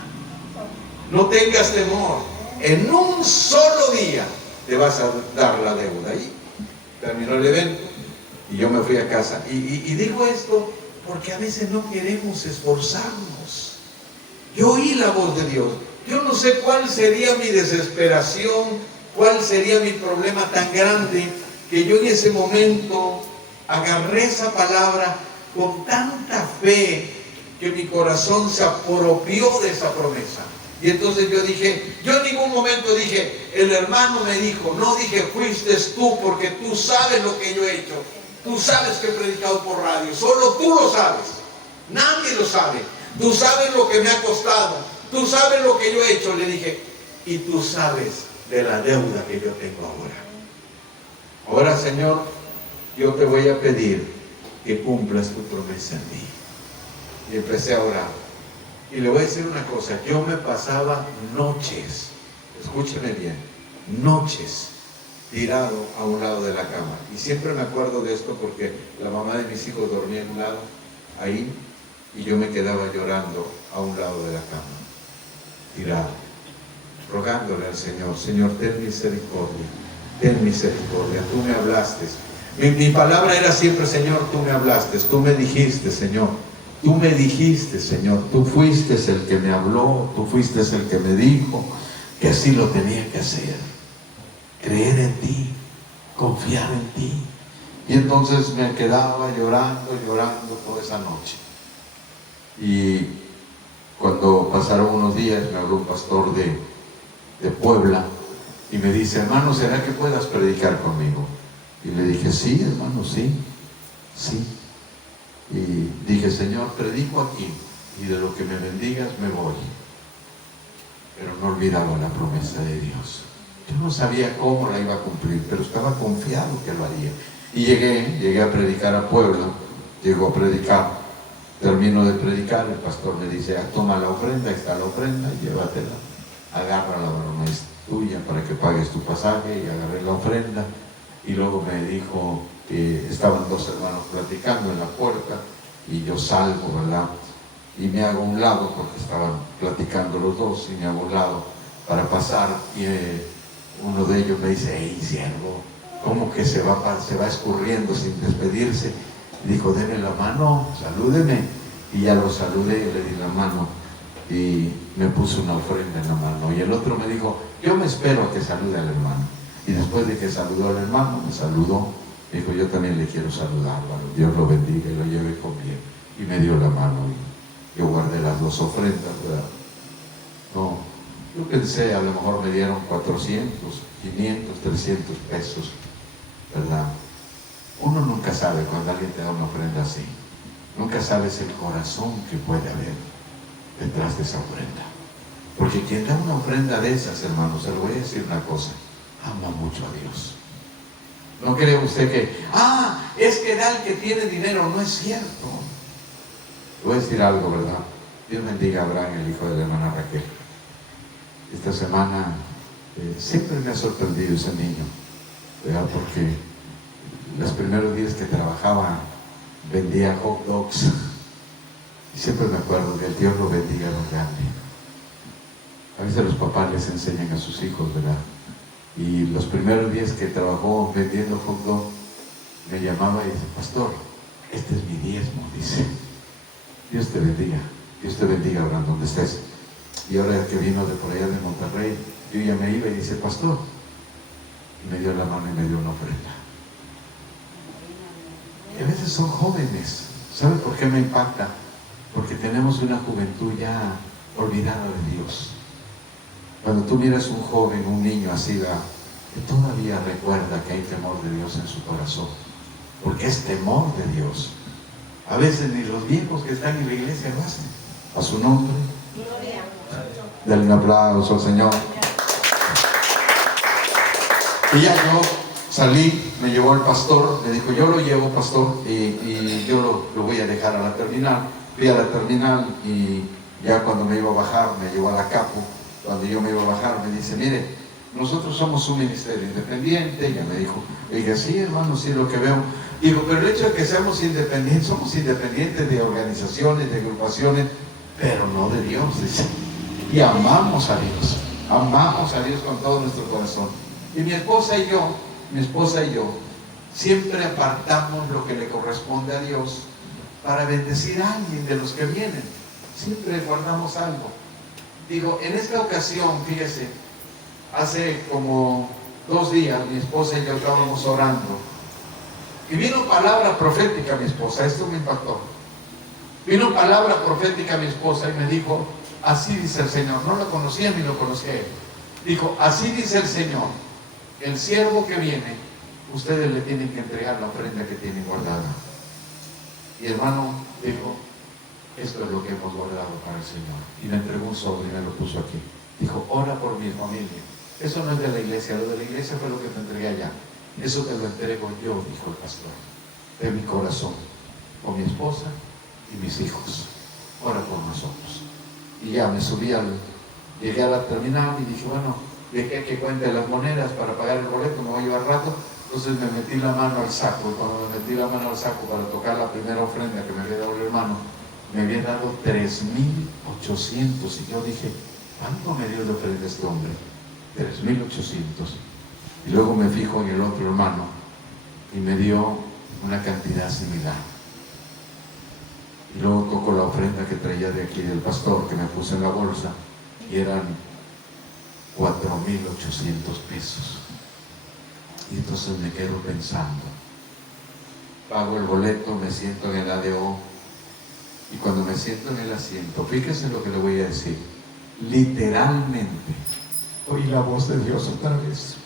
No tengas temor, en un solo día te vas a dar la deuda. Y terminó el evento y yo me fui a casa. Y digo esto porque a veces no queremos esforzarnos. Yo oí la voz de Dios. Yo no sé cuál sería mi desesperación, cuál sería mi problema tan grande, que yo en ese momento agarré esa palabra con tanta fe que mi corazón se apropió de esa promesa. Y entonces yo dije, yo en ningún momento dije, el hermano me dijo, no dije, fuiste tú, porque tú sabes lo que yo he hecho. Tú sabes que he predicado por radio, solo tú lo sabes. Nadie lo sabe. Tú sabes lo que me ha costado, tú sabes lo que yo he hecho. Le dije, y tú sabes de la deuda que yo tengo ahora. Ahora, Señor, yo te voy a pedir que cumplas tu promesa en mí. Y empecé a orar. Y le voy a decir una cosa, yo me pasaba noches, escúcheme bien, noches tirado a un lado de la cama. Y siempre me acuerdo de esto porque la mamá de mis hijos dormía en un lado, ahí, y yo me quedaba llorando a un lado de la cama, tirado, rogándole al Señor, Señor, ten misericordia, tú me hablaste. Mi palabra era siempre, Señor, tú me hablaste, tú me dijiste, Señor, tú fuiste el que me habló, tú fuiste el que me dijo que así lo tenía que hacer. Creer en ti, confiar en ti. Y entonces me quedaba llorando toda esa noche. Y cuando pasaron unos días, me habló un pastor de Puebla y me dice: hermano, ¿será que puedas predicar conmigo? Y le dije: sí, hermano, sí. Y dije: Señor, predico aquí y de lo que me bendigas me voy. Pero no olvidaba la promesa de Dios. Yo no sabía cómo la iba a cumplir, pero estaba confiado que lo haría. Y llegué a predicar a Puebla. Llego a predicar, termino de predicar, el pastor me dice: toma la ofrenda, está la ofrenda, llévatela, agárrala, varón, es tuya para que pagues tu pasaje. Y agarré la ofrenda. Y luego me dijo que estaban dos hermanos platicando en la puerta, y yo salgo, ¿verdad? Y me hago a un lado, porque estaban platicando los dos, y me hago a un lado para pasar, y uno de ellos me dice: hey, siervo, ¿cómo que se va escurriendo sin despedirse? Y dijo: deme la mano, salúdeme. Y ya lo saludé, yo le di la mano, y me puso una ofrenda en la mano. Y el otro me dijo: yo me espero a que salude al hermano. Y después de que saludó al hermano, me saludó, me dijo: yo también le quiero saludar, bueno, Dios lo bendiga y lo lleve con bien. Y me dio la mano, y yo guardé las dos ofrendas, ¿verdad? No, yo pensé, a lo mejor me dieron 400, 500, 300 pesos, ¿verdad? Uno nunca sabe cuando alguien te da una ofrenda así. Nunca sabes el corazón que puede haber detrás de esa ofrenda. Porque quien da una ofrenda de esas, hermanos, se lo voy a decir una cosa: ama mucho a Dios. No cree usted que, es que da el que tiene dinero. No es cierto. Le voy a decir algo, ¿verdad? Dios bendiga a Abraham, el hijo de la hermana Raquel. Esta semana siempre me ha sorprendido ese niño, ¿verdad? Porque los primeros días que trabajaba vendía hot dogs, y siempre me acuerdo que el Dios lo bendiga a los grandes. A veces los papás les enseñan a sus hijos, ¿verdad? Y los primeros días que trabajó vendiendo hot dog, me llamaba y dice: pastor, este es mi diezmo, dice. Dios te bendiga, Abraham, donde estés. Y ahora que vino de por allá de Monterrey, yo ya me iba y dice: pastor, y me dio la mano y me dio una ofrenda. Y a veces son jóvenes. ¿Sabe por qué me impacta? Porque tenemos una juventud ya olvidada de Dios. Cuando tú miras un joven, un niño así, que todavía recuerda que hay temor de Dios en su corazón, porque es temor de Dios. A veces ni los viejos que están en la iglesia lo hacen. A su nombre, denle un aplauso al Señor. Y ya yo salí, me llevó el pastor, me dijo: yo lo llevo, pastor, y yo lo voy a dejar a la terminal. Fui a la terminal, y ya cuando me iba a bajar, me llevó a la capo. Cuando yo me iba a bajar, me dice: mire, nosotros somos un ministerio independiente. Ella me dijo, le dije: sí, hermano, sí, lo que veo. Digo: pero el hecho de que seamos independientes, somos independientes de organizaciones, de agrupaciones, pero no de Dios, dice. Y amamos a Dios con todo nuestro corazón. Y mi esposa y yo, siempre apartamos lo que le corresponde a Dios para bendecir a alguien de los que vienen. Siempre guardamos algo. Digo, en esta ocasión, fíjese, hace como 2 días mi esposa y yo estábamos orando, y vino palabra profética a mi esposa. Esto me impactó. Vino palabra profética a mi esposa y me dijo: así dice el Señor. No lo conocía ni lo conocía él. Dijo: así dice el Señor, el siervo que viene, ustedes le tienen que entregar la ofrenda que tienen guardada. Y hermano, dijo: esto es lo que hemos guardado para el Señor. Y me entregó un sobre y me lo puso aquí. Dijo: ora por mi familia. Eso no es de la iglesia, lo de la iglesia fue lo que te entregué allá. Eso te lo entrego yo, dijo el pastor, de mi corazón, con mi esposa y mis hijos. Ora por nosotros. Y ya me subí llegué a la terminal y dije: bueno, dejé que cuente las monedas para pagar el boleto, me voy a llevar rato. Entonces me metí la mano al saco, y cuando me metí la mano al saco para tocar la primera ofrenda que me había dado el hermano, me había dado 3,800. Y yo dije: ¿cuánto me dio de ofrenda este hombre? 3,800. Y luego me fijo en el otro hermano y me dio una cantidad similar. Y luego toco la ofrenda que traía de aquí del pastor, que me puse en la bolsa, y eran 4,800 pesos. Y entonces me quedo pensando, pago el boleto, me siento en el ADO, y cuando me siento en el asiento, fíjese lo que le voy a decir, literalmente oí la voz de Dios otra vez,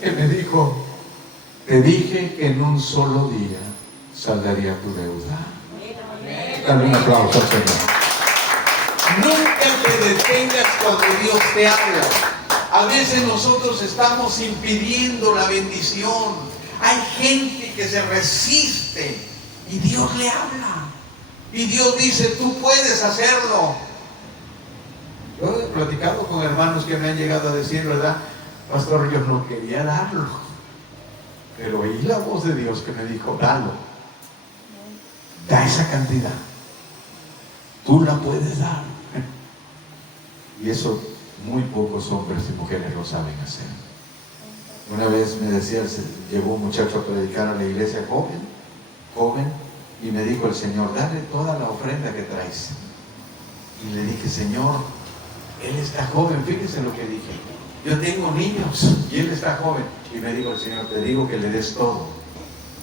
que me dijo: te dije que en un solo día saldaría tu deuda. Dale un aplauso al Señor. Nunca te detengas cuando Dios te habla. A veces nosotros estamos impidiendo la bendición. Hay gente que se resiste y Dios le habla. Y Dios dice: tú puedes hacerlo. Yo he platicado con hermanos que me han llegado a decir, ¿verdad? Pastor, yo no quería darlo, pero oí la voz de Dios que me dijo: dalo. Da esa cantidad. Tú la puedes dar. Y eso muy pocos hombres y mujeres lo saben hacer. Una vez me decía, llegó un muchacho a predicar a la iglesia, joven, y me dijo el Señor: dale toda la ofrenda que traes. Y le dije: Señor, él está joven. Fíjese lo que dije: yo tengo niños y él está joven. Y me dijo el Señor: te digo que le des todo,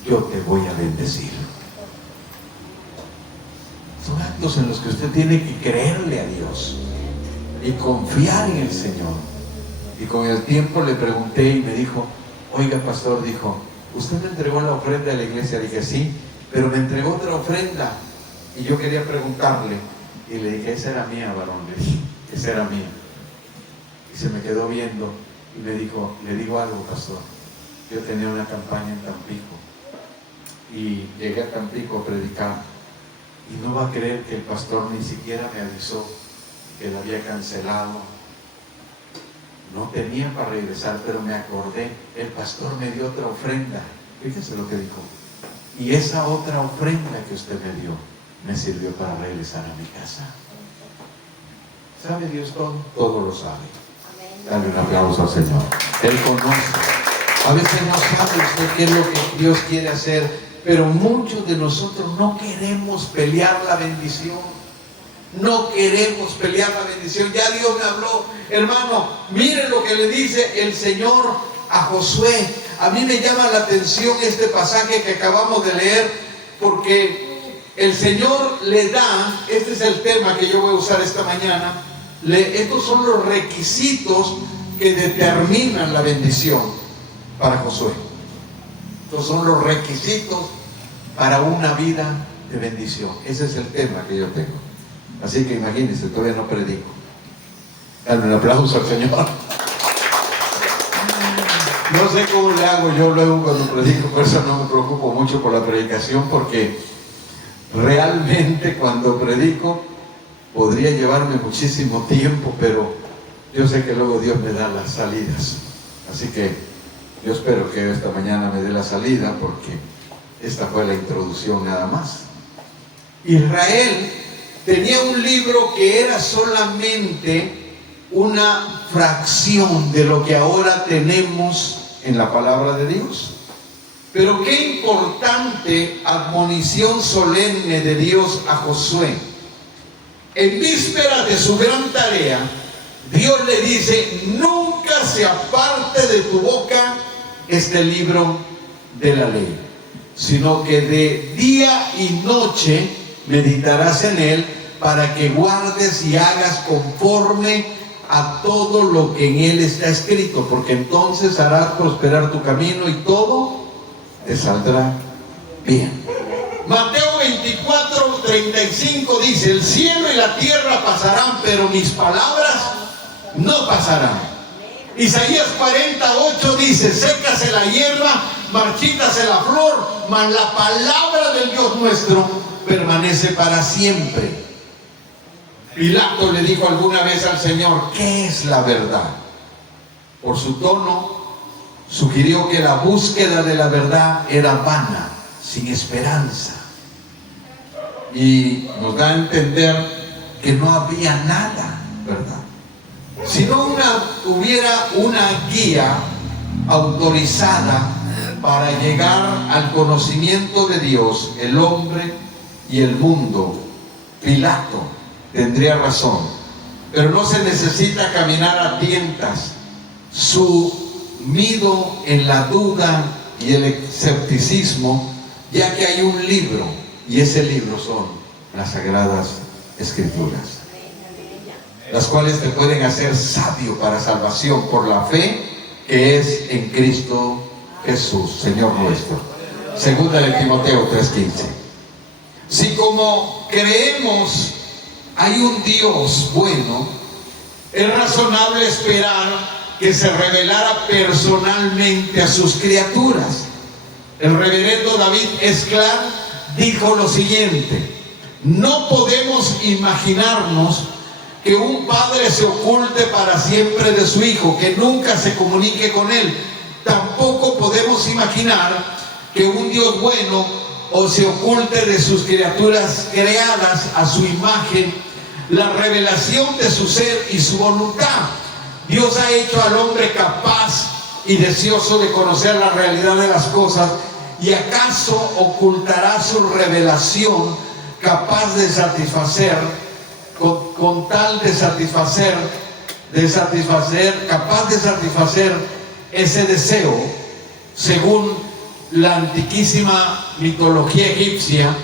yo te voy a bendecir. Son actos en los que usted tiene que creerle a Dios y confiar en el Señor. Y con el tiempo le pregunté y me dijo: oiga, pastor, dijo, ¿usted me entregó la ofrenda de la iglesia? Dije: sí, pero me entregó otra ofrenda y yo quería preguntarle. Y le dije: esa era mía, varón. Le dije: esa era mía. Y se me quedó viendo y me dijo: le digo algo, pastor, yo tenía una campaña en Tampico y llegué a Tampico a predicar, y no va a creer que el pastor ni siquiera me avisó que la había cancelado. No tenía para regresar, pero me acordé, el pastor me dio otra ofrenda. Fíjese lo que dijo: y esa otra ofrenda que usted me dio me sirvió para regresar a mi casa. ¿Sabe Dios todo? Todo lo sabe. Dale un aplauso al Señor. Él conoce. A veces no sabe usted qué es lo que Dios quiere hacer, pero muchos de nosotros no queremos pelear la bendición. No queremos pelear la bendición. Ya Dios me habló. Hermano, miren lo que le dice el Señor a Josué. A mí me llama la atención este pasaje que acabamos de leer, porque el Señor le da, este es el tema que yo voy a usar esta mañana, estos son los requisitos que determinan la bendición para Josué. Estos son los requisitos para una vida de bendición. Ese es el tema que yo tengo. Así que imagínense, todavía no predico. Dale un aplauso al Señor. No sé cómo le hago yo luego cuando predico, por eso no me preocupo mucho por la predicación, porque realmente cuando predico podría llevarme muchísimo tiempo, pero yo sé que luego Dios me da las salidas. Así que yo espero que esta mañana me dé la salida, porque esta fue la introducción nada más. Israel tenía un libro que era solamente una fracción de lo que ahora tenemos en la palabra de Dios. Pero qué importante admonición solemne de Dios a Josué. En víspera de su gran tarea, Dios le dice: nunca se aparte de tu boca este libro de la ley, sino que de día y noche meditarás en él, para que guardes y hagas conforme a todo lo que en él está escrito, porque entonces harás prosperar tu camino y todo te saldrá bien. Mateo 24:35 dice: el cielo y la tierra pasarán, pero mis palabras no pasarán. Isaías 48 dice: sécase la hierba, marchítase la flor, mas la palabra del Dios nuestro permanece para siempre. Pilato le dijo alguna vez al Señor: ¿qué es la verdad? Por su tono, sugirió que la búsqueda de la verdad era vana, sin esperanza. Y nos da a entender que no había nada, ¿verdad? Si no hubiera una guía autorizada para llegar al conocimiento de Dios, el hombre y el mundo, Pilato tendría razón. Pero no se necesita caminar a tientas, sumido en la duda y el escepticismo, ya que hay un libro, y ese libro son las Sagradas Escrituras, las cuales te pueden hacer sabio para salvación por la fe que es en Cristo Jesús, Señor nuestro. Segunda de Timoteo 3:15. Si como creemos hay un Dios bueno, es razonable esperar que se revelara personalmente a sus criaturas. El reverendo David Esclar dijo lo siguiente: no podemos imaginarnos que un padre se oculte para siempre de su hijo, que nunca se comunique con él. Tampoco podemos imaginar que un Dios bueno o se oculte de sus criaturas creadas a su imagen la revelación de su ser y su voluntad. Dios ha hecho al hombre capaz y deseoso de conocer la realidad de las cosas, y acaso ocultará su revelación capaz de satisfacer, con tal de satisfacer, capaz de satisfacer ese deseo. Según la antiquísima mitología egipcia,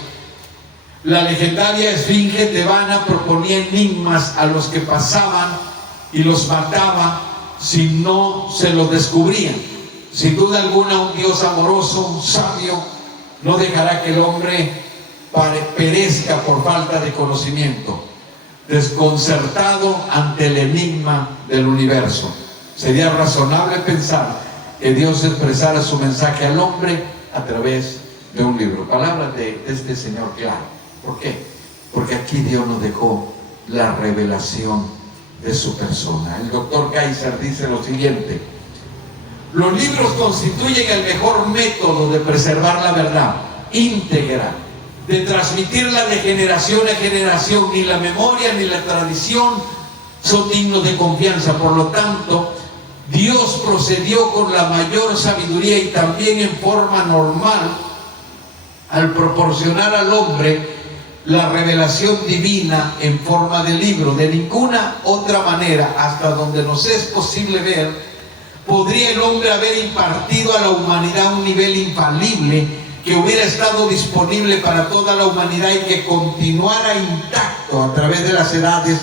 la legendaria esfinge tebana proponía enigmas a los que pasaban y los mataba si no se los descubrían. Sin duda alguna, un Dios amoroso, sabio, no dejará que el hombre perezca por falta de conocimiento, desconcertado ante el enigma del universo. Sería razonable pensar que Dios expresara su mensaje al hombre a través de un libro. Palabras de este Señor claro. ¿Por qué? Porque aquí Dios nos dejó la revelación de su persona. El doctor Kaiser dice lo siguiente: los libros constituyen el mejor método de preservar la verdad íntegra, de transmitirla de generación a generación. Ni la memoria ni la tradición son dignos de confianza. Por lo tanto, Dios procedió con la mayor sabiduría y también en forma normal al proporcionar al hombre la revelación divina en forma de libro. De ninguna otra manera, hasta donde nos es posible ver, podría el hombre haber impartido a la humanidad un nivel infalible que hubiera estado disponible para toda la humanidad y que continuara intacto a través de las edades,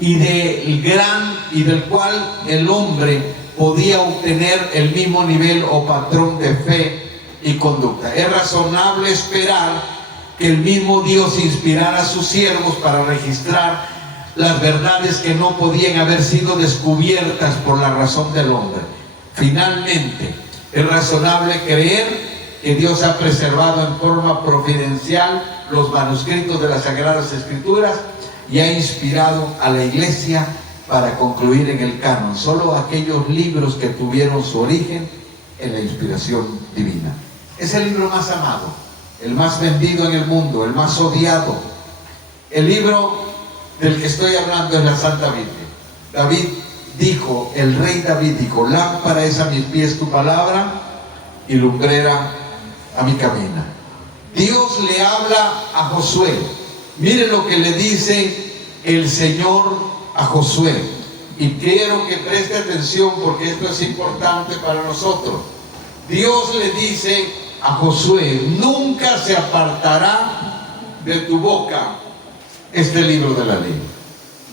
y del cual el hombre podía obtener el mismo nivel o patrón de fe y conducta. Es razonable esperar que el mismo Dios inspirara a sus siervos para registrar las verdades que no podían haber sido descubiertas por la razón del hombre. Finalmente, es razonable creer que Dios ha preservado en forma providencial los manuscritos de las Sagradas Escrituras y ha inspirado a la Iglesia para concluir en el canon solo aquellos libros que tuvieron su origen en la inspiración divina. Es el libro más amado, el más vendido en el mundo, el más odiado. El libro del que estoy hablando es la Santa Biblia. David dijo, el rey David dijo: lámpara es a mis pies tu palabra y lumbrera a mi camino. Dios le habla a Josué. Miren lo que le dice el Señor a Josué, y quiero que preste atención porque esto es importante para nosotros. Dios le dice a Josué: nunca se apartará de tu boca este libro de la ley.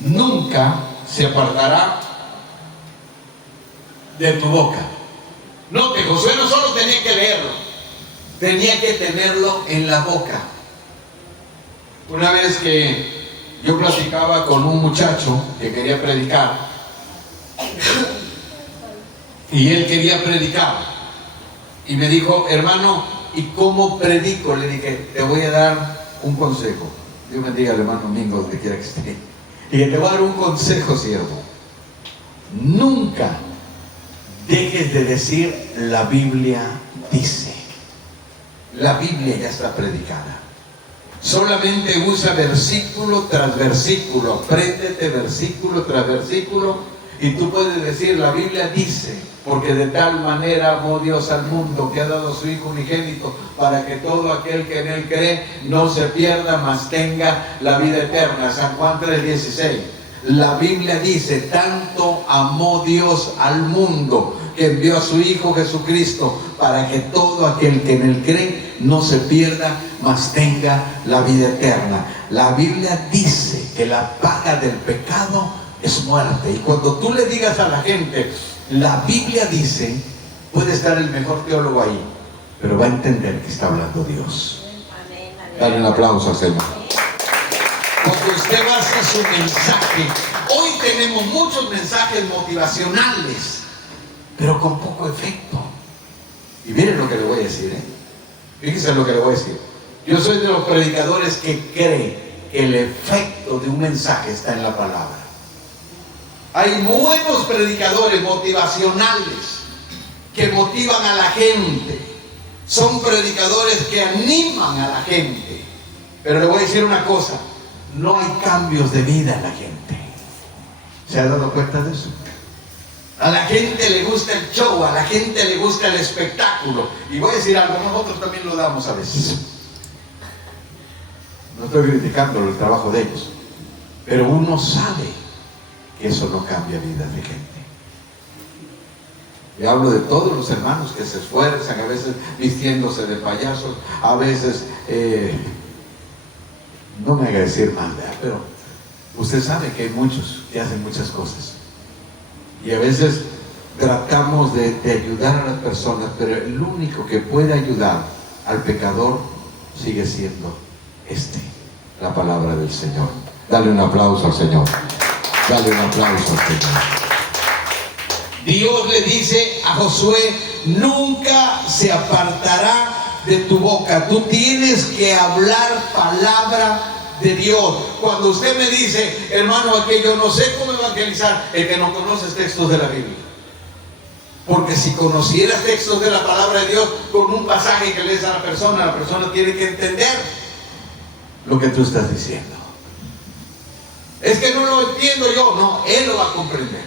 Nunca se apartará de tu boca. No, que Josué no solo tenía que leerlo, tenía que tenerlo en la boca. Una vez que yo platicaba con un muchacho que quería predicar, y él quería predicar, y me dijo: hermano, ¿y cómo predico? Le dije: te voy a dar un consejo. Dios bendiga al hermano Mingo donde quiera que esté. Y te voy a dar un consejo, siervo. Nunca dejes de decir la Biblia dice. La Biblia ya está predicada. Solamente usa versículo tras versículo, apréndete versículo tras versículo, y tú puedes decir: la Biblia dice, porque de tal manera amó Dios al mundo que ha dado a su Hijo unigénito, para que todo aquel que en él cree no se pierda, mas tenga la vida eterna. San Juan 3:16. La Biblia dice, tanto amó Dios al mundo que envió a su Hijo Jesucristo para que todo aquel que en él cree no se pierda, mas tenga la vida eterna. La Biblia dice que la paga del pecado es muerte. Y cuando tú le digas a la gente, la Biblia dice, puede estar el mejor teólogo ahí, pero va a entender que está hablando Dios. Dale un aplauso al Señor. Cuando usted va a hacer su mensaje, hoy tenemos muchos mensajes motivacionales, pero con poco efecto. Y miren lo que le voy a decir, fíjense lo que le voy a decir. Yo soy de los predicadores que cree que el efecto de un mensaje está en la palabra. Hay buenos predicadores motivacionales que motivan a la gente. Son predicadores que animan a la gente. Pero le voy a decir una cosa, no hay cambios de vida en la gente. ¿Se ha dado cuenta de eso? A la gente le gusta el show, a la gente le gusta el espectáculo. Y voy a decir algo, nosotros también lo damos a veces. No estoy criticando el trabajo de ellos, pero uno sabe que eso no cambia vidas de gente. Y hablo de todos los hermanos que se esfuerzan, a veces vistiéndose de payasos, a veces, no me haga decir más, ¿verdad? Pero usted sabe que hay muchos que hacen muchas cosas. Y a veces tratamos de ayudar a las personas, pero el único que puede ayudar al pecador sigue siendo la palabra del Señor. Dale un aplauso al Señor. Dale un aplauso al Señor. Dios le dice a Josué, nunca se apartará de tu boca. Tú tienes que hablar palabra de Dios. Cuando usted me dice, hermano, que yo no sé cómo evangelizar, el que no conoce textos de la Biblia. Porque si conocieras textos de la palabra de Dios, con un pasaje que lees a la persona tiene que entender lo que tú estás diciendo. Es que no lo entiendo yo. No, él lo va a comprender,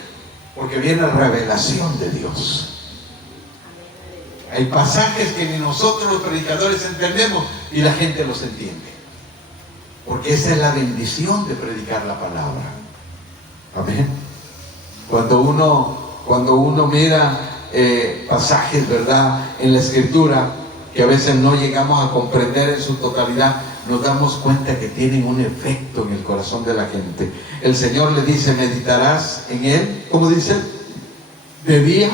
porque viene revelación de Dios. Hay pasajes que ni nosotros los predicadores entendemos y la gente los entiende, porque esa es la bendición de predicar la palabra. Amén. Cuando uno mira pasajes, ¿verdad?, en la Escritura que a veces no llegamos a comprender en su totalidad, nos damos cuenta que tienen un efecto en el corazón de la gente. El Señor le dice, meditarás en Él, ¿cómo dice? De día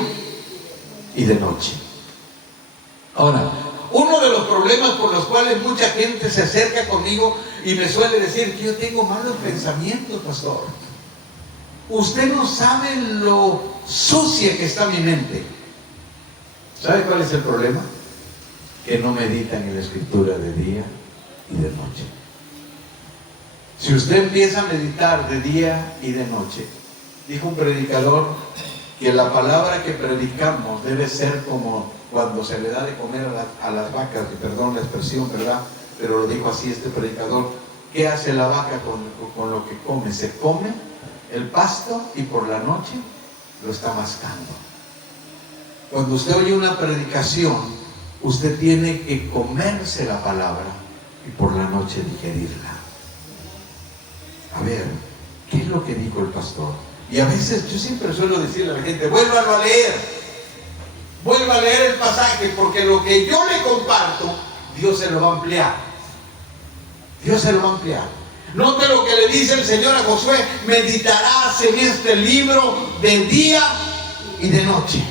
y de noche. Ahora, uno de los problemas por los cuales mucha gente se acerca conmigo y me suele decir que yo tengo malos pensamientos, pastor. Usted no sabe lo sucia que está mi mente. ¿Sabe cuál es el problema? Que no meditan en la Escritura de día y de noche. Si usted empieza a meditar de día y de noche, dijo un predicador que la palabra que predicamos debe ser como cuando se le da de comer a las vacas, perdón la expresión, ¿verdad? Pero lo dijo así este predicador. ¿Qué hace la vaca con lo que come? Se come el pasto y por la noche lo está mascando. Cuando usted oye una predicación, usted tiene que comerse la palabra y por la noche digerirla. A ver, ¿qué es lo que dijo el pastor? Y a veces yo siempre suelo decirle a la gente, vuélvalo a leer el pasaje, porque lo que yo le comparto, Dios se lo va a ampliar. Dios se lo va a ampliar. Note lo que le dice el Señor a Josué, meditarás en este libro de día y de noche.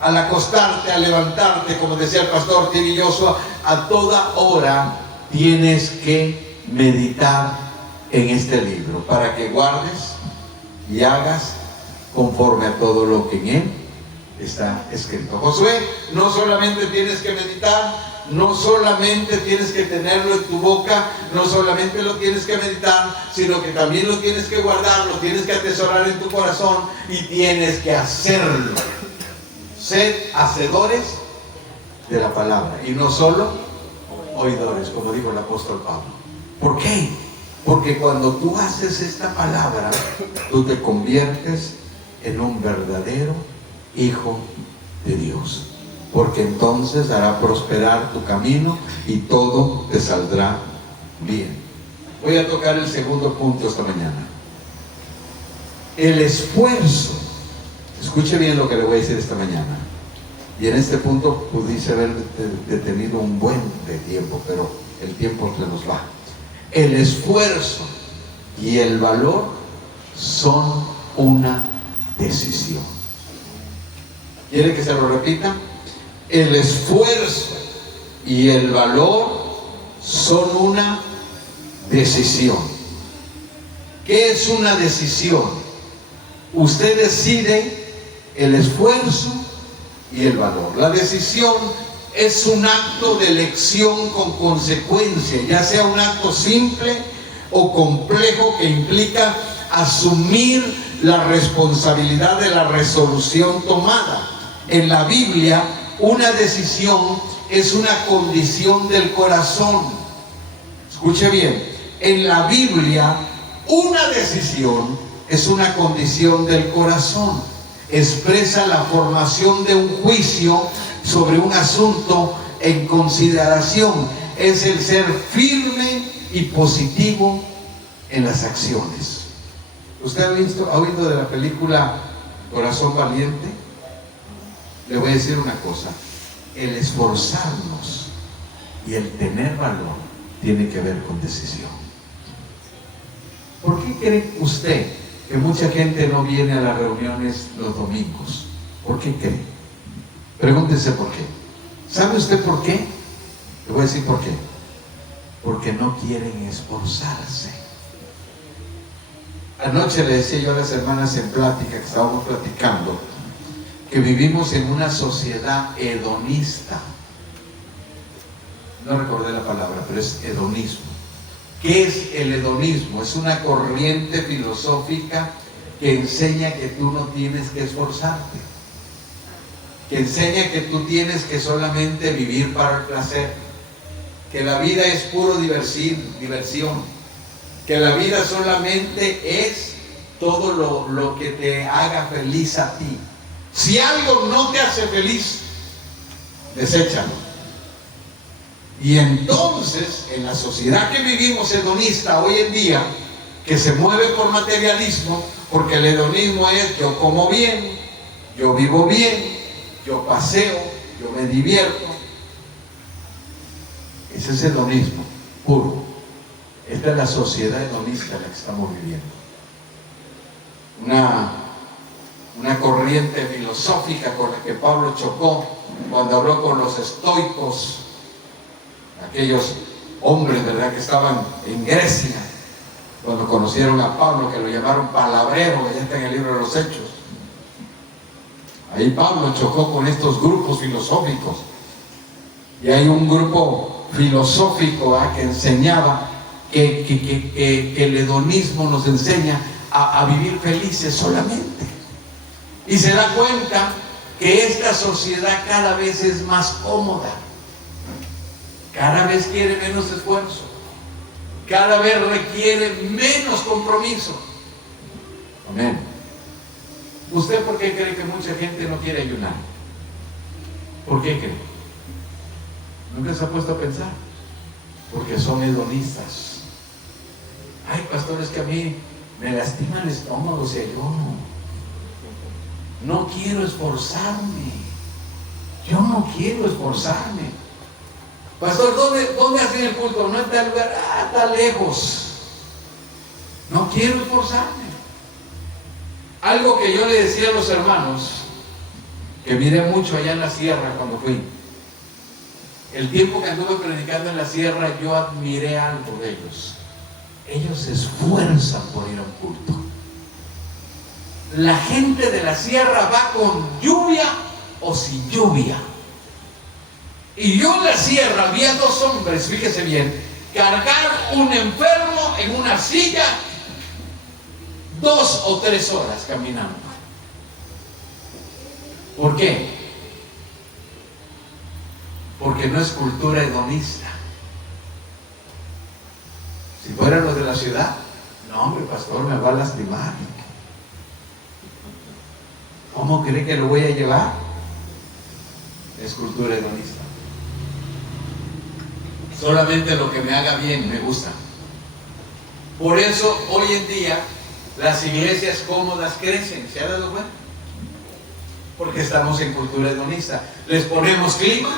Al acostarte, al levantarte, como decía el pastor Tiri Joshua, a toda hora tienes que meditar en este libro para que guardes y hagas conforme a todo lo que en él está escrito. Josué, no solamente tienes que meditar, no solamente tienes que tenerlo en tu boca, no solamente lo tienes que meditar, sino que también lo tienes que guardar, lo tienes que atesorar en tu corazón y tienes que hacerlo. Sed hacedores de la palabra y no solo oidores, como dijo el apóstol Pablo. ¿Por qué? Porque cuando tú haces esta palabra, tú te conviertes en un verdadero hijo de Dios, porque entonces hará prosperar tu camino y todo te saldrá bien. Voy a tocar el segundo punto esta mañana. el esfuerzo. Escuche bien lo que le voy a decir esta mañana. Y en este punto pudiese haber detenido un buen de tiempo, pero el tiempo se nos va. El esfuerzo y el valor son una decisión. ¿Quiere que se lo repita? El esfuerzo y el valor son una decisión. ¿Qué es una decisión? Usted decide el esfuerzo y el valor. La decisión es un acto de elección con consecuencia, ya sea un acto simple o complejo que implica asumir la responsabilidad de la resolución tomada. En la Biblia, una decisión es una condición del corazón. Escuche bien, en la Biblia, una decisión es una condición del corazón. Expresa la formación de un juicio sobre un asunto en consideración. Es el ser firme y positivo en las acciones. ¿Usted ha oído de la película Corazón Valiente? Le voy a decir una cosa. El esforzarnos y el tener valor tiene que ver con decisión. ¿Por qué cree usted que mucha gente no viene a las reuniones los domingos? ¿Por qué cree? Pregúntese por qué. ¿Sabe usted por qué? Le voy a decir por qué. Porque no quieren esforzarse. Anoche le decía yo a las hermanas en plática, que estábamos platicando, que vivimos en una sociedad hedonista. No recordé la palabra, pero es hedonismo. ¿Qué es el hedonismo? Es una corriente filosófica que enseña que tú no tienes que esforzarte, que enseña que tú tienes que solamente vivir para el placer, que la vida es puro diversión, que la vida solamente es todo lo que te haga feliz a ti. Si algo no te hace feliz, deséchalo. Y entonces, en la sociedad que vivimos hedonista hoy en día, que se mueve por materialismo, porque el hedonismo es: yo como bien, yo vivo bien, yo paseo, yo me divierto. Ese es hedonismo puro. Esta es la sociedad hedonista en la que estamos viviendo. Una corriente filosófica con la que Pablo chocó cuando habló con los estoicos, aquellos hombres, ¿verdad?, que estaban en Grecia, cuando conocieron a Pablo, que lo llamaron palabrero, que ya está en el libro de los Hechos. Ahí Pablo chocó con estos grupos filosóficos. Y hay un grupo filosófico que enseñaba que el hedonismo nos enseña a vivir felices solamente. Y se da cuenta que esta sociedad cada vez es más cómoda, cada vez quiere menos esfuerzo, cada vez requiere menos compromiso. Amén. ¿Usted por qué cree que mucha gente no quiere ayunar? ¿Por qué cree? ¿Nunca se ha puesto a pensar? Porque son hedonistas. Ay, pastor, es que a mí me lastima el estómago si ayuno. No quiero esforzarme. Yo no quiero esforzarme. Pastor, ¿dónde hacen el culto? No está el lugar. Está lejos. No quiero esforzarme. Algo que yo le decía a los hermanos, que miré mucho allá en la sierra cuando fui. El tiempo que anduve predicando en la sierra, yo admiré algo de ellos. Ellos se esfuerzan por ir a un culto. La gente de la sierra va con lluvia o sin lluvia. Y yo en la sierra vi a dos hombres, fíjese bien, cargar un enfermo en una silla 2 o 3 horas caminando. ¿Por qué? Porque no es cultura hedonista. Si fueran los de la ciudad, no, hombre, pastor, me va a lastimar. ¿Cómo cree que lo voy a llevar? Es cultura hedonista. Solamente lo que me haga bien me gusta. Por eso hoy en día las iglesias cómodas crecen. ¿Se ha dado cuenta? Porque estamos en cultura hedonista. Les ponemos clima,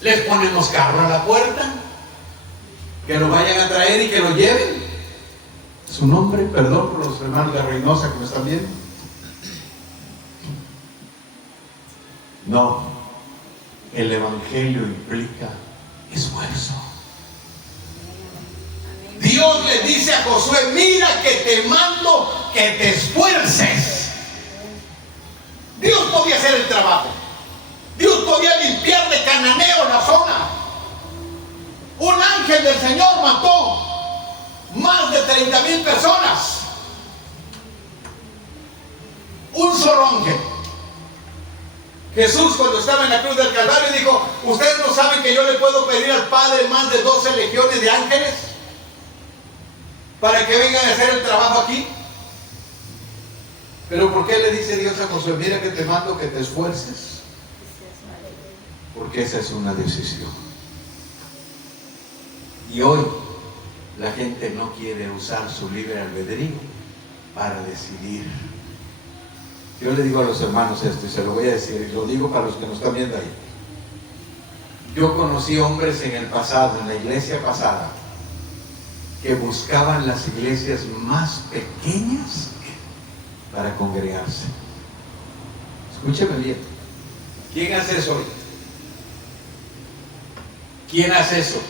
les ponemos carro a la puerta, que lo vayan a traer y que lo lleven. Su nombre, perdón por los hermanos de Reynosa que me están viendo. No, el evangelio implica esfuerzo. Dios le dice a Josué: mira que te mando que te esfuerces. Dios podía hacer el trabajo. Dios podía limpiar de cananeo la zona. Un ángel del Señor mató más de 30,000 personas. Un solo ángel. Jesús, cuando estaba en la cruz del Calvario, dijo: ¿ustedes no saben que yo le puedo pedir al Padre más de 12 legiones de ángeles para que vengan a hacer el trabajo aquí? Pero ¿por qué le dice Dios a Josué: mira que te mando que te esfuerces? Porque esa es una decisión. Y hoy la gente no quiere usar su libre albedrío para decidir. Yo le digo a los hermanos esto, y se lo voy a decir, y lo digo para los que nos están viendo ahí. Yo conocí hombres en el pasado, en la iglesia pasada, que buscaban las iglesias más pequeñas para congregarse. Escúcheme bien. ¿Quién hace eso hoy? ¿Quién hace eso?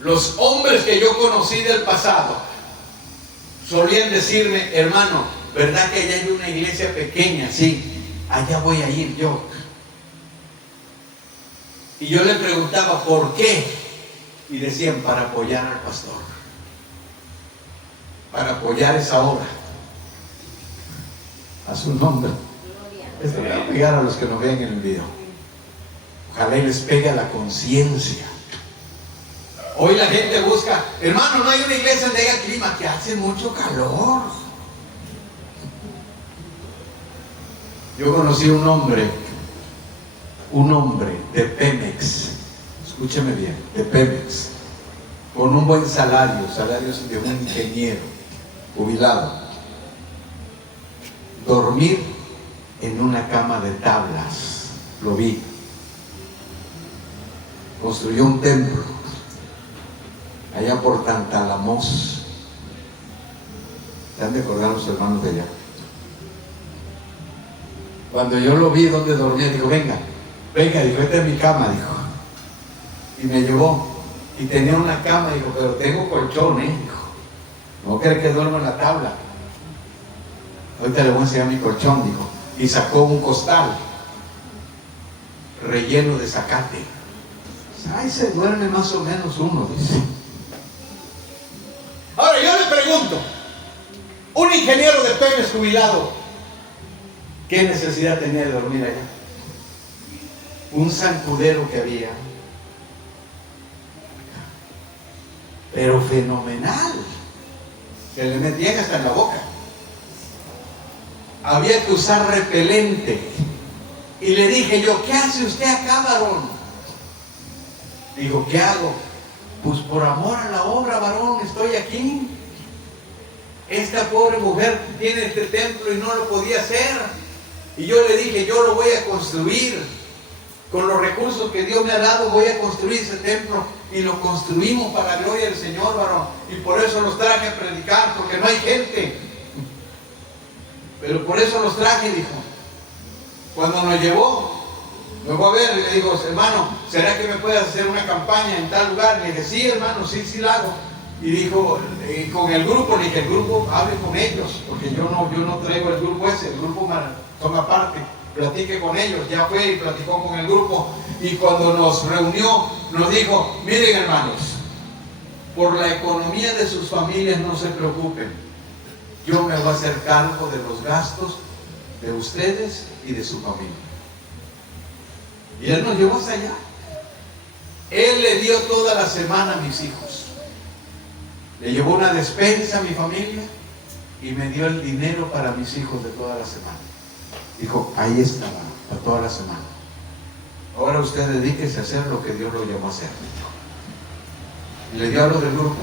Los hombres que yo conocí del pasado solían decirme: hermano, ¿verdad que allá hay una iglesia pequeña? Sí, allá voy a ir yo. Y yo le preguntaba: ¿por qué? Y decían: para apoyar al pastor, para apoyar esa obra. A su nombre. Esto le va a pegar a los que nos ven en el video. Ojalá y les pegue a la conciencia. Hoy la gente busca: hermano, no hay una iglesia donde haya clima, que hace mucho calor. Yo conocí un hombre de Pemex, escúcheme bien, de Pemex, con un buen salario de un ingeniero jubilado, dormir en una cama de tablas. Lo vi. Construyó un templo allá por Tantalamos. ¿Se han de acordar los hermanos de allá? Cuando yo lo vi donde dormía, dijo: venga, dijo, esta es mi cama, dijo. Y me llevó, y tenía una cama, dijo, pero tengo colchón, dijo. No cree que duermo en la tabla. Ahorita le voy a enseñar mi colchón, dijo. Y sacó un costal relleno de zacate. Ahí se duerme más o menos uno, dice. Ahora yo le pregunto: un ingeniero de Pemex jubilado, ¿qué necesidad tenía de dormir allá? Un zancudero que había, pero fenomenal. Se le metían hasta en la boca. Había que usar repelente. Y le dije yo: ¿qué hace usted acá, varón? Digo: ¿qué hago? Pues por amor a la obra, varón, estoy aquí. Esta pobre mujer tiene este templo y no lo podía hacer. Y yo le dije: yo lo voy a construir. Con los recursos que Dios me ha dado voy a construir ese templo. Y lo construimos para la gloria del Señor, varón. Y por eso los traje a predicar, porque no hay gente. Pero por eso los traje, dijo. Cuando nos llevó, me fue a ver y le digo: hermano, ¿será que me puedes hacer una campaña en tal lugar? Le dije: sí, hermano, sí la hago. Y dijo: con el grupo. Le dije: el grupo, hable con ellos, porque yo no traigo el grupo ese, el grupo toma parte, platique con ellos. Ya fue y platicó con el grupo, y cuando nos reunió, nos dijo: miren, hermanos, por la economía de sus familias no se preocupen, yo me voy a hacer cargo de los gastos de ustedes y de su familia. Y él nos llevó hasta allá. Él le dio toda la semana a mis hijos. Le llevó una despensa a mi familia y me dio el dinero para mis hijos de toda la semana. Dijo: ahí está, para toda la semana. Ahora usted dedíquese a hacer lo que Dios lo llamó a hacer. Y le dio a los del grupo.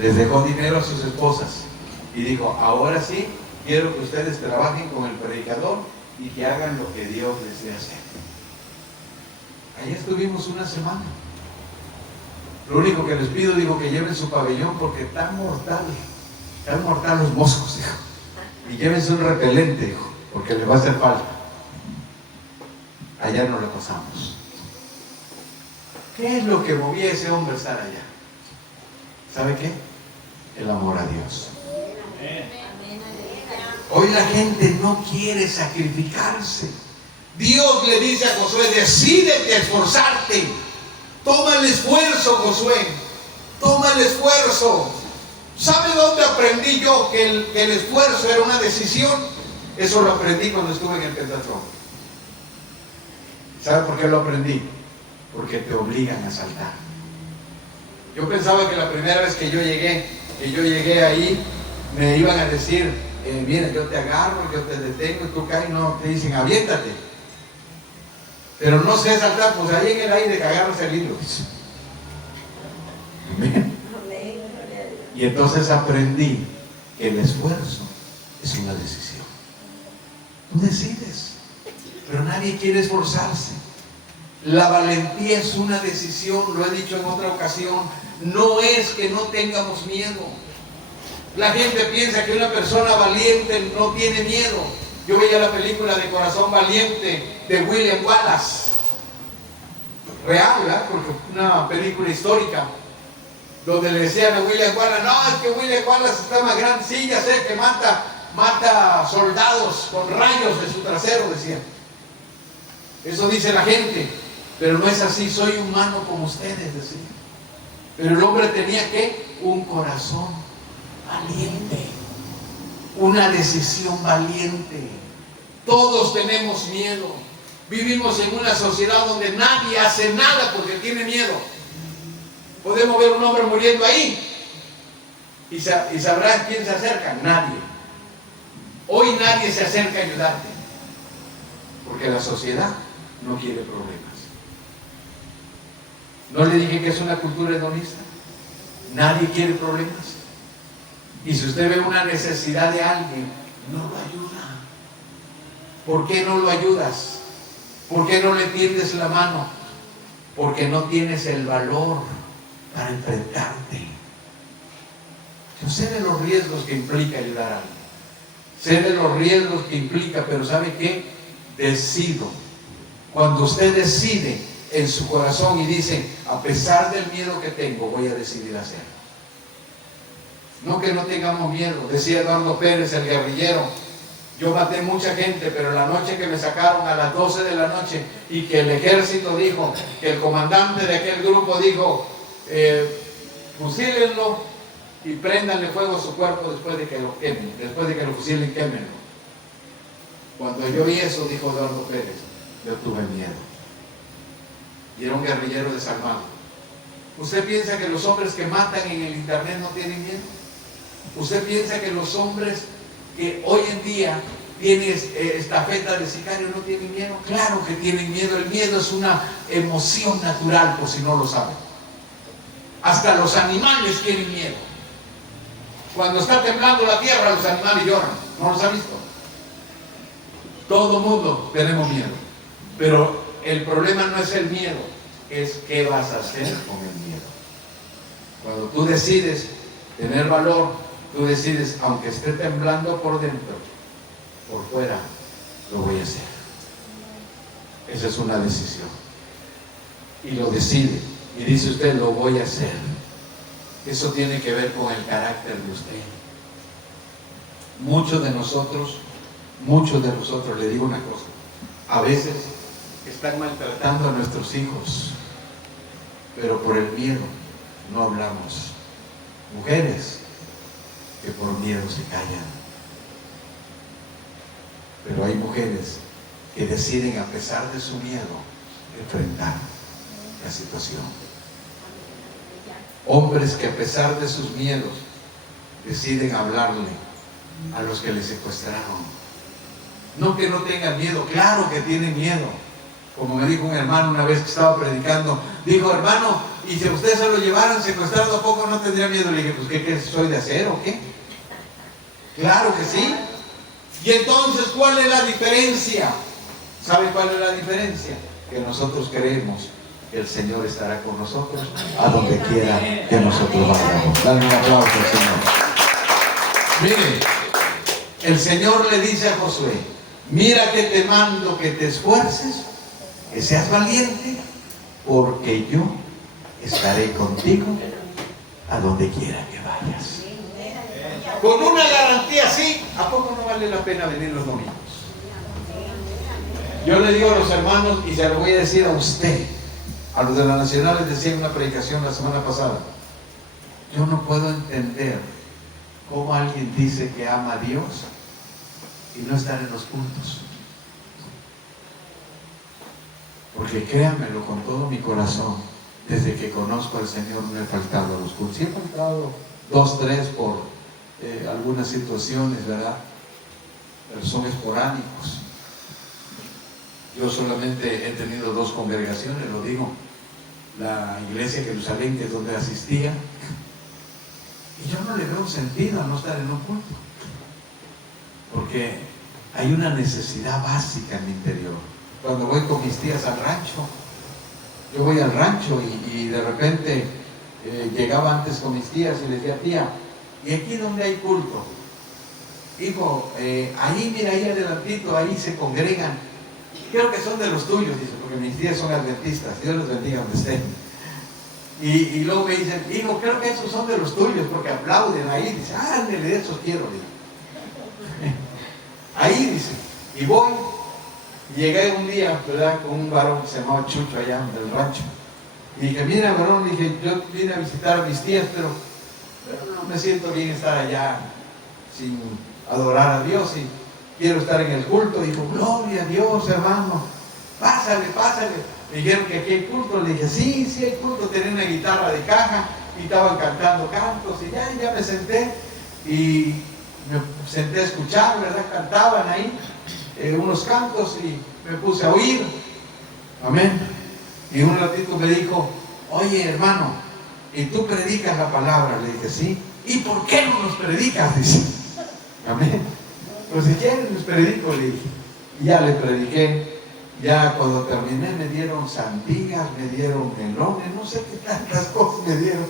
Les dejó dinero a sus esposas y dijo, ahora sí, quiero que ustedes trabajen con el predicador y que hagan lo que Dios les dé hacer. Allí estuvimos una semana. Lo único que les pido, digo, que lleven su pabellón porque están mortal los moscos, dijo. Y llévense un repelente, dijo, porque les va a hacer falta. Allá no le pasamos. ¿Qué es lo que movía a ese hombre a estar allá? ¿Sabe qué? El amor a Dios. Hoy la gente no quiere sacrificarse. Dios le dice a Josué, decídete a esforzarte. Toma el esfuerzo, Josué. Toma el esfuerzo. ¿Sabe dónde aprendí yo que el esfuerzo era una decisión? Eso lo aprendí cuando estuve en el Pentathlon. ¿Sabe por qué lo aprendí? Porque te obligan a saltar. Yo pensaba que la primera vez que yo llegué ahí, me iban a decir, mira, yo te agarro, yo te detengo, y tú caes, no, te dicen, aviéntate. Pero no sé saltar, pues ahí en el aire agarras el hilo. Amén. Y entonces aprendí que el esfuerzo es una decisión. Tú decides, pero nadie quiere esforzarse. La valentía es una decisión, lo he dicho en otra ocasión. No es que no tengamos miedo. La gente piensa que una persona valiente no tiene miedo. Yo veía la película de Corazón Valiente de William Wallace. Real, ¿verdad? Porque una película histórica, donde le decían a William Wallace, no, es que William Wallace está más grande. Sí, ya sé que mata soldados con rayos de su trasero, decían. Eso dice la gente, pero no es así. Soy humano como ustedes, decían. Pero el hombre tenía que un corazón valiente, una decisión valiente. Todos tenemos miedo. Vivimos en una sociedad donde nadie hace nada porque tiene miedo. Podemos ver un hombre muriendo ahí y sabrás quién se acerca. Nadie. Hoy nadie se acerca a ayudarte porque la sociedad no quiere problemas. ¿No le dije que es una cultura hedonista? Nadie quiere problemas. Y si usted ve una necesidad de alguien, no lo ayuda. ¿Por qué no lo ayudas? ¿Por qué no le tiendes la mano? Porque no tienes el valor para enfrentarte. Yo sé de los riesgos que implica ayudar a alguien. Sé de los riesgos que implica, pero ¿sabe qué? Decido. Cuando usted decide en su corazón y dice, a pesar del miedo que tengo, voy a decidir hacerlo. No que no tengamos miedo. Decía Eduardo Pérez, el guerrillero, yo maté mucha gente, pero la noche que me sacaron a las 12 de la noche y que el ejército dijo, que el comandante de aquel grupo dijo, fusílenlo y préndanle fuego a su cuerpo después de que lo quemen, después de que lo fusilen, quémenlo. Cuando yo vi eso, dijo Eduardo Pérez, yo tuve miedo. Y era un guerrillero desarmado. ¿Usted piensa que los hombres que matan en el internet no tienen miedo? ¿Usted piensa que los hombres que hoy en día tienen estafeta de sicario no tienen miedo? Claro que tienen miedo. El miedo es una emoción natural, por si no lo saben. Hasta los animales tienen miedo. Cuando está temblando la tierra, los animales lloran. ¿No los ha visto? Todo mundo tenemos miedo. Pero el problema no es el miedo, es qué vas a hacer con el miedo. Cuando tú decides tener valor, tú decides, aunque esté temblando por dentro, por fuera, lo voy a hacer. Esa es una decisión. Y lo decide. Y dice usted, lo voy a hacer. Eso tiene que ver con el carácter de usted. Muchos de nosotros, le digo una cosa, a veces están maltratando a nuestros hijos, pero por el miedo no hablamos. Mujeres que por miedo se callan. Pero hay mujeres que deciden, a pesar de su miedo, enfrentar la situación. Hombres que a pesar de sus miedos deciden hablarle a los que les secuestraron. No que no tengan miedo, claro que tienen miedo. Como me dijo un hermano una vez que estaba predicando, dijo, hermano, y si a usted se lo llevaran secuestrado, ¿a poco no tendría miedo? Le dije, pues ¿qué soy de acero o qué? Claro que sí. Y entonces, ¿cuál es la diferencia? ¿Sabe cuál es la diferencia? Que nosotros creemos que el Señor estará con nosotros a donde quiera que nosotros vayamos. Dale un aplauso al Señor. Mire, el Señor le dice a Josué, mira que te mando que te esfuerces, que seas valiente, porque yo estaré contigo a donde quiera que vayas. Con una garantía así, ¿a poco no vale la pena venir los domingos? Yo le digo a los hermanos, y se lo voy a decir a usted, a los de la Nacional les decía en una predicación la semana pasada, yo no puedo entender cómo alguien dice que ama a Dios y no estar en los cultos. Porque créanmelo con todo mi corazón, desde que conozco al Señor no he faltado a los cultos. Sí he faltado 2, 3 por algunas situaciones, ¿verdad? Pero son esporádicos. Yo solamente he tenido 2 congregaciones, lo digo, la iglesia Jerusalén, que es donde asistía, y yo no le veo sentido a no estar en un culto, porque hay una necesidad básica en mi interior. Cuando voy con mis tías al rancho, yo voy al rancho y de repente llegaba antes con mis tías y les decía, tía, ¿y aquí donde hay culto? Hijo, ahí, mira, ahí adelantito, ahí se congregan. Creo que son de los tuyos, dice, porque mis tías son adventistas, Dios los bendiga donde estén. Y luego me dicen, hijo, creo que esos son de los tuyos, porque aplauden ahí, dice, ándale, de esos quiero, dice. Ahí, dice, y voy, llegué un día, ¿verdad?, con un varón que se llamaba Chucho allá del rancho, y dije, mira, varón, dije, yo vine a visitar a mis tías, pero no me siento bien estar allá sin adorar a Dios, y quiero estar en el culto. Dijo, gloria a Dios, hermano, pásale, pásale. Me dijeron que aquí hay culto. Le dije, sí, sí hay culto. Tenía una guitarra de caja y estaban cantando cantos. Y ya me senté y me senté a escuchar, ¿verdad? Cantaban ahí unos cantos y me puse a oír. Amén. Y un ratito me dijo, oye, hermano, ¿y tú predicas la palabra? Le dije, sí. ¿Y por qué no nos predicas? Dice, amén. Pues si quieres les predico, le dije. Y ya le prediqué. Ya cuando terminé me dieron sandías, me dieron melones, no sé qué tantas cosas me dieron.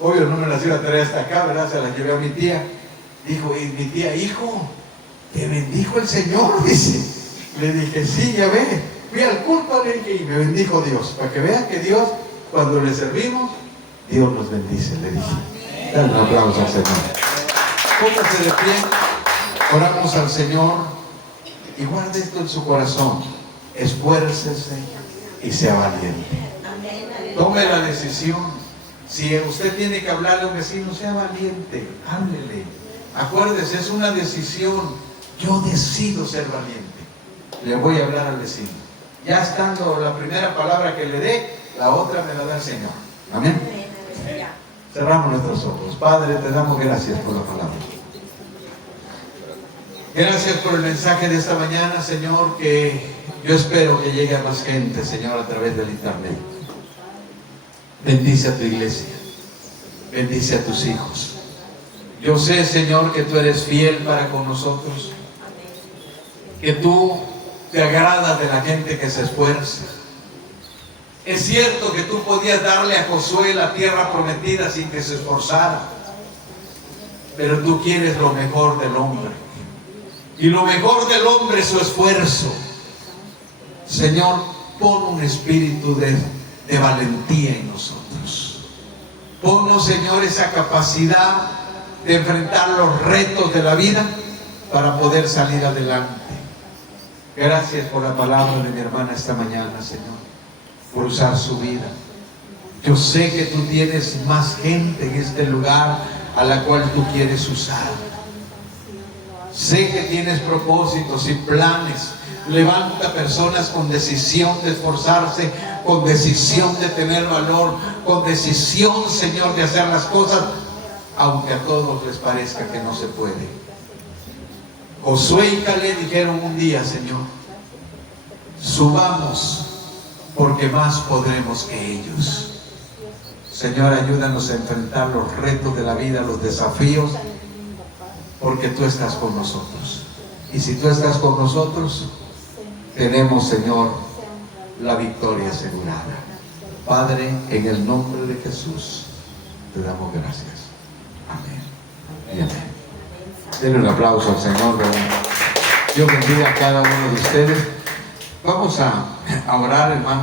Obvio no me las iba a traer hasta acá, ¿verdad? Se las llevé a mi tía. Dijo, y mi tía, hijo, te bendijo el Señor, dice. Le dije, sí, ya ve. Fui al culto, le dije, y me bendijo Dios. Para que vean que Dios, cuando le servimos, Dios nos bendice, le dije. Dale un aplauso al Señor. Póngase de pie. Oramos al Señor y guarde esto en su corazón. Esfuércese y sea valiente. Tome la decisión. Si usted tiene que hablarle a un vecino, sea valiente, háblele. Acuérdese, es una decisión. Yo decido ser valiente. Le voy a hablar al vecino. Ya estando la primera palabra que le dé, la otra me la da el Señor. Amén. Cerramos nuestros ojos. Padre, te damos gracias por la palabra. Gracias por el mensaje de esta mañana, Señor, que yo espero que llegue a más gente, Señor, a través del internet. Bendice a tu iglesia, bendice a tus hijos. Yo sé, Señor, que tú eres fiel para con nosotros, que tú te agradas de la gente que se esfuerza. Es cierto que tú podías darle a Josué la tierra prometida sin que se esforzara, pero tú quieres lo mejor del hombre. Y lo mejor del hombre es su esfuerzo. Señor, pon un espíritu de valentía en nosotros. Ponnos, Señor, esa capacidad de enfrentar los retos de la vida para poder salir adelante. Gracias por la palabra de mi hermana esta mañana, Señor, por usar su vida. Yo sé que tú tienes más gente en este lugar a la cual tú quieres usar. Sé que tienes propósitos y planes. Levanta personas con decisión de esforzarse, con decisión de tener valor, con decisión, Señor, de hacer las cosas, aunque a todos les parezca que no se puede. Josué y Caleb dijeron un día, Señor, subamos, porque más podremos que ellos. Señor, ayúdanos a enfrentar los retos de la vida, los desafíos, porque tú estás con nosotros. Y si tú estás con nosotros, tenemos, Señor, la victoria asegurada. Padre, en el nombre de Jesús, te damos gracias. Amén. Y amén. Denle un aplauso al Señor, ¿verdad? Dios bendiga a cada uno de ustedes. Vamos a orar, hermano.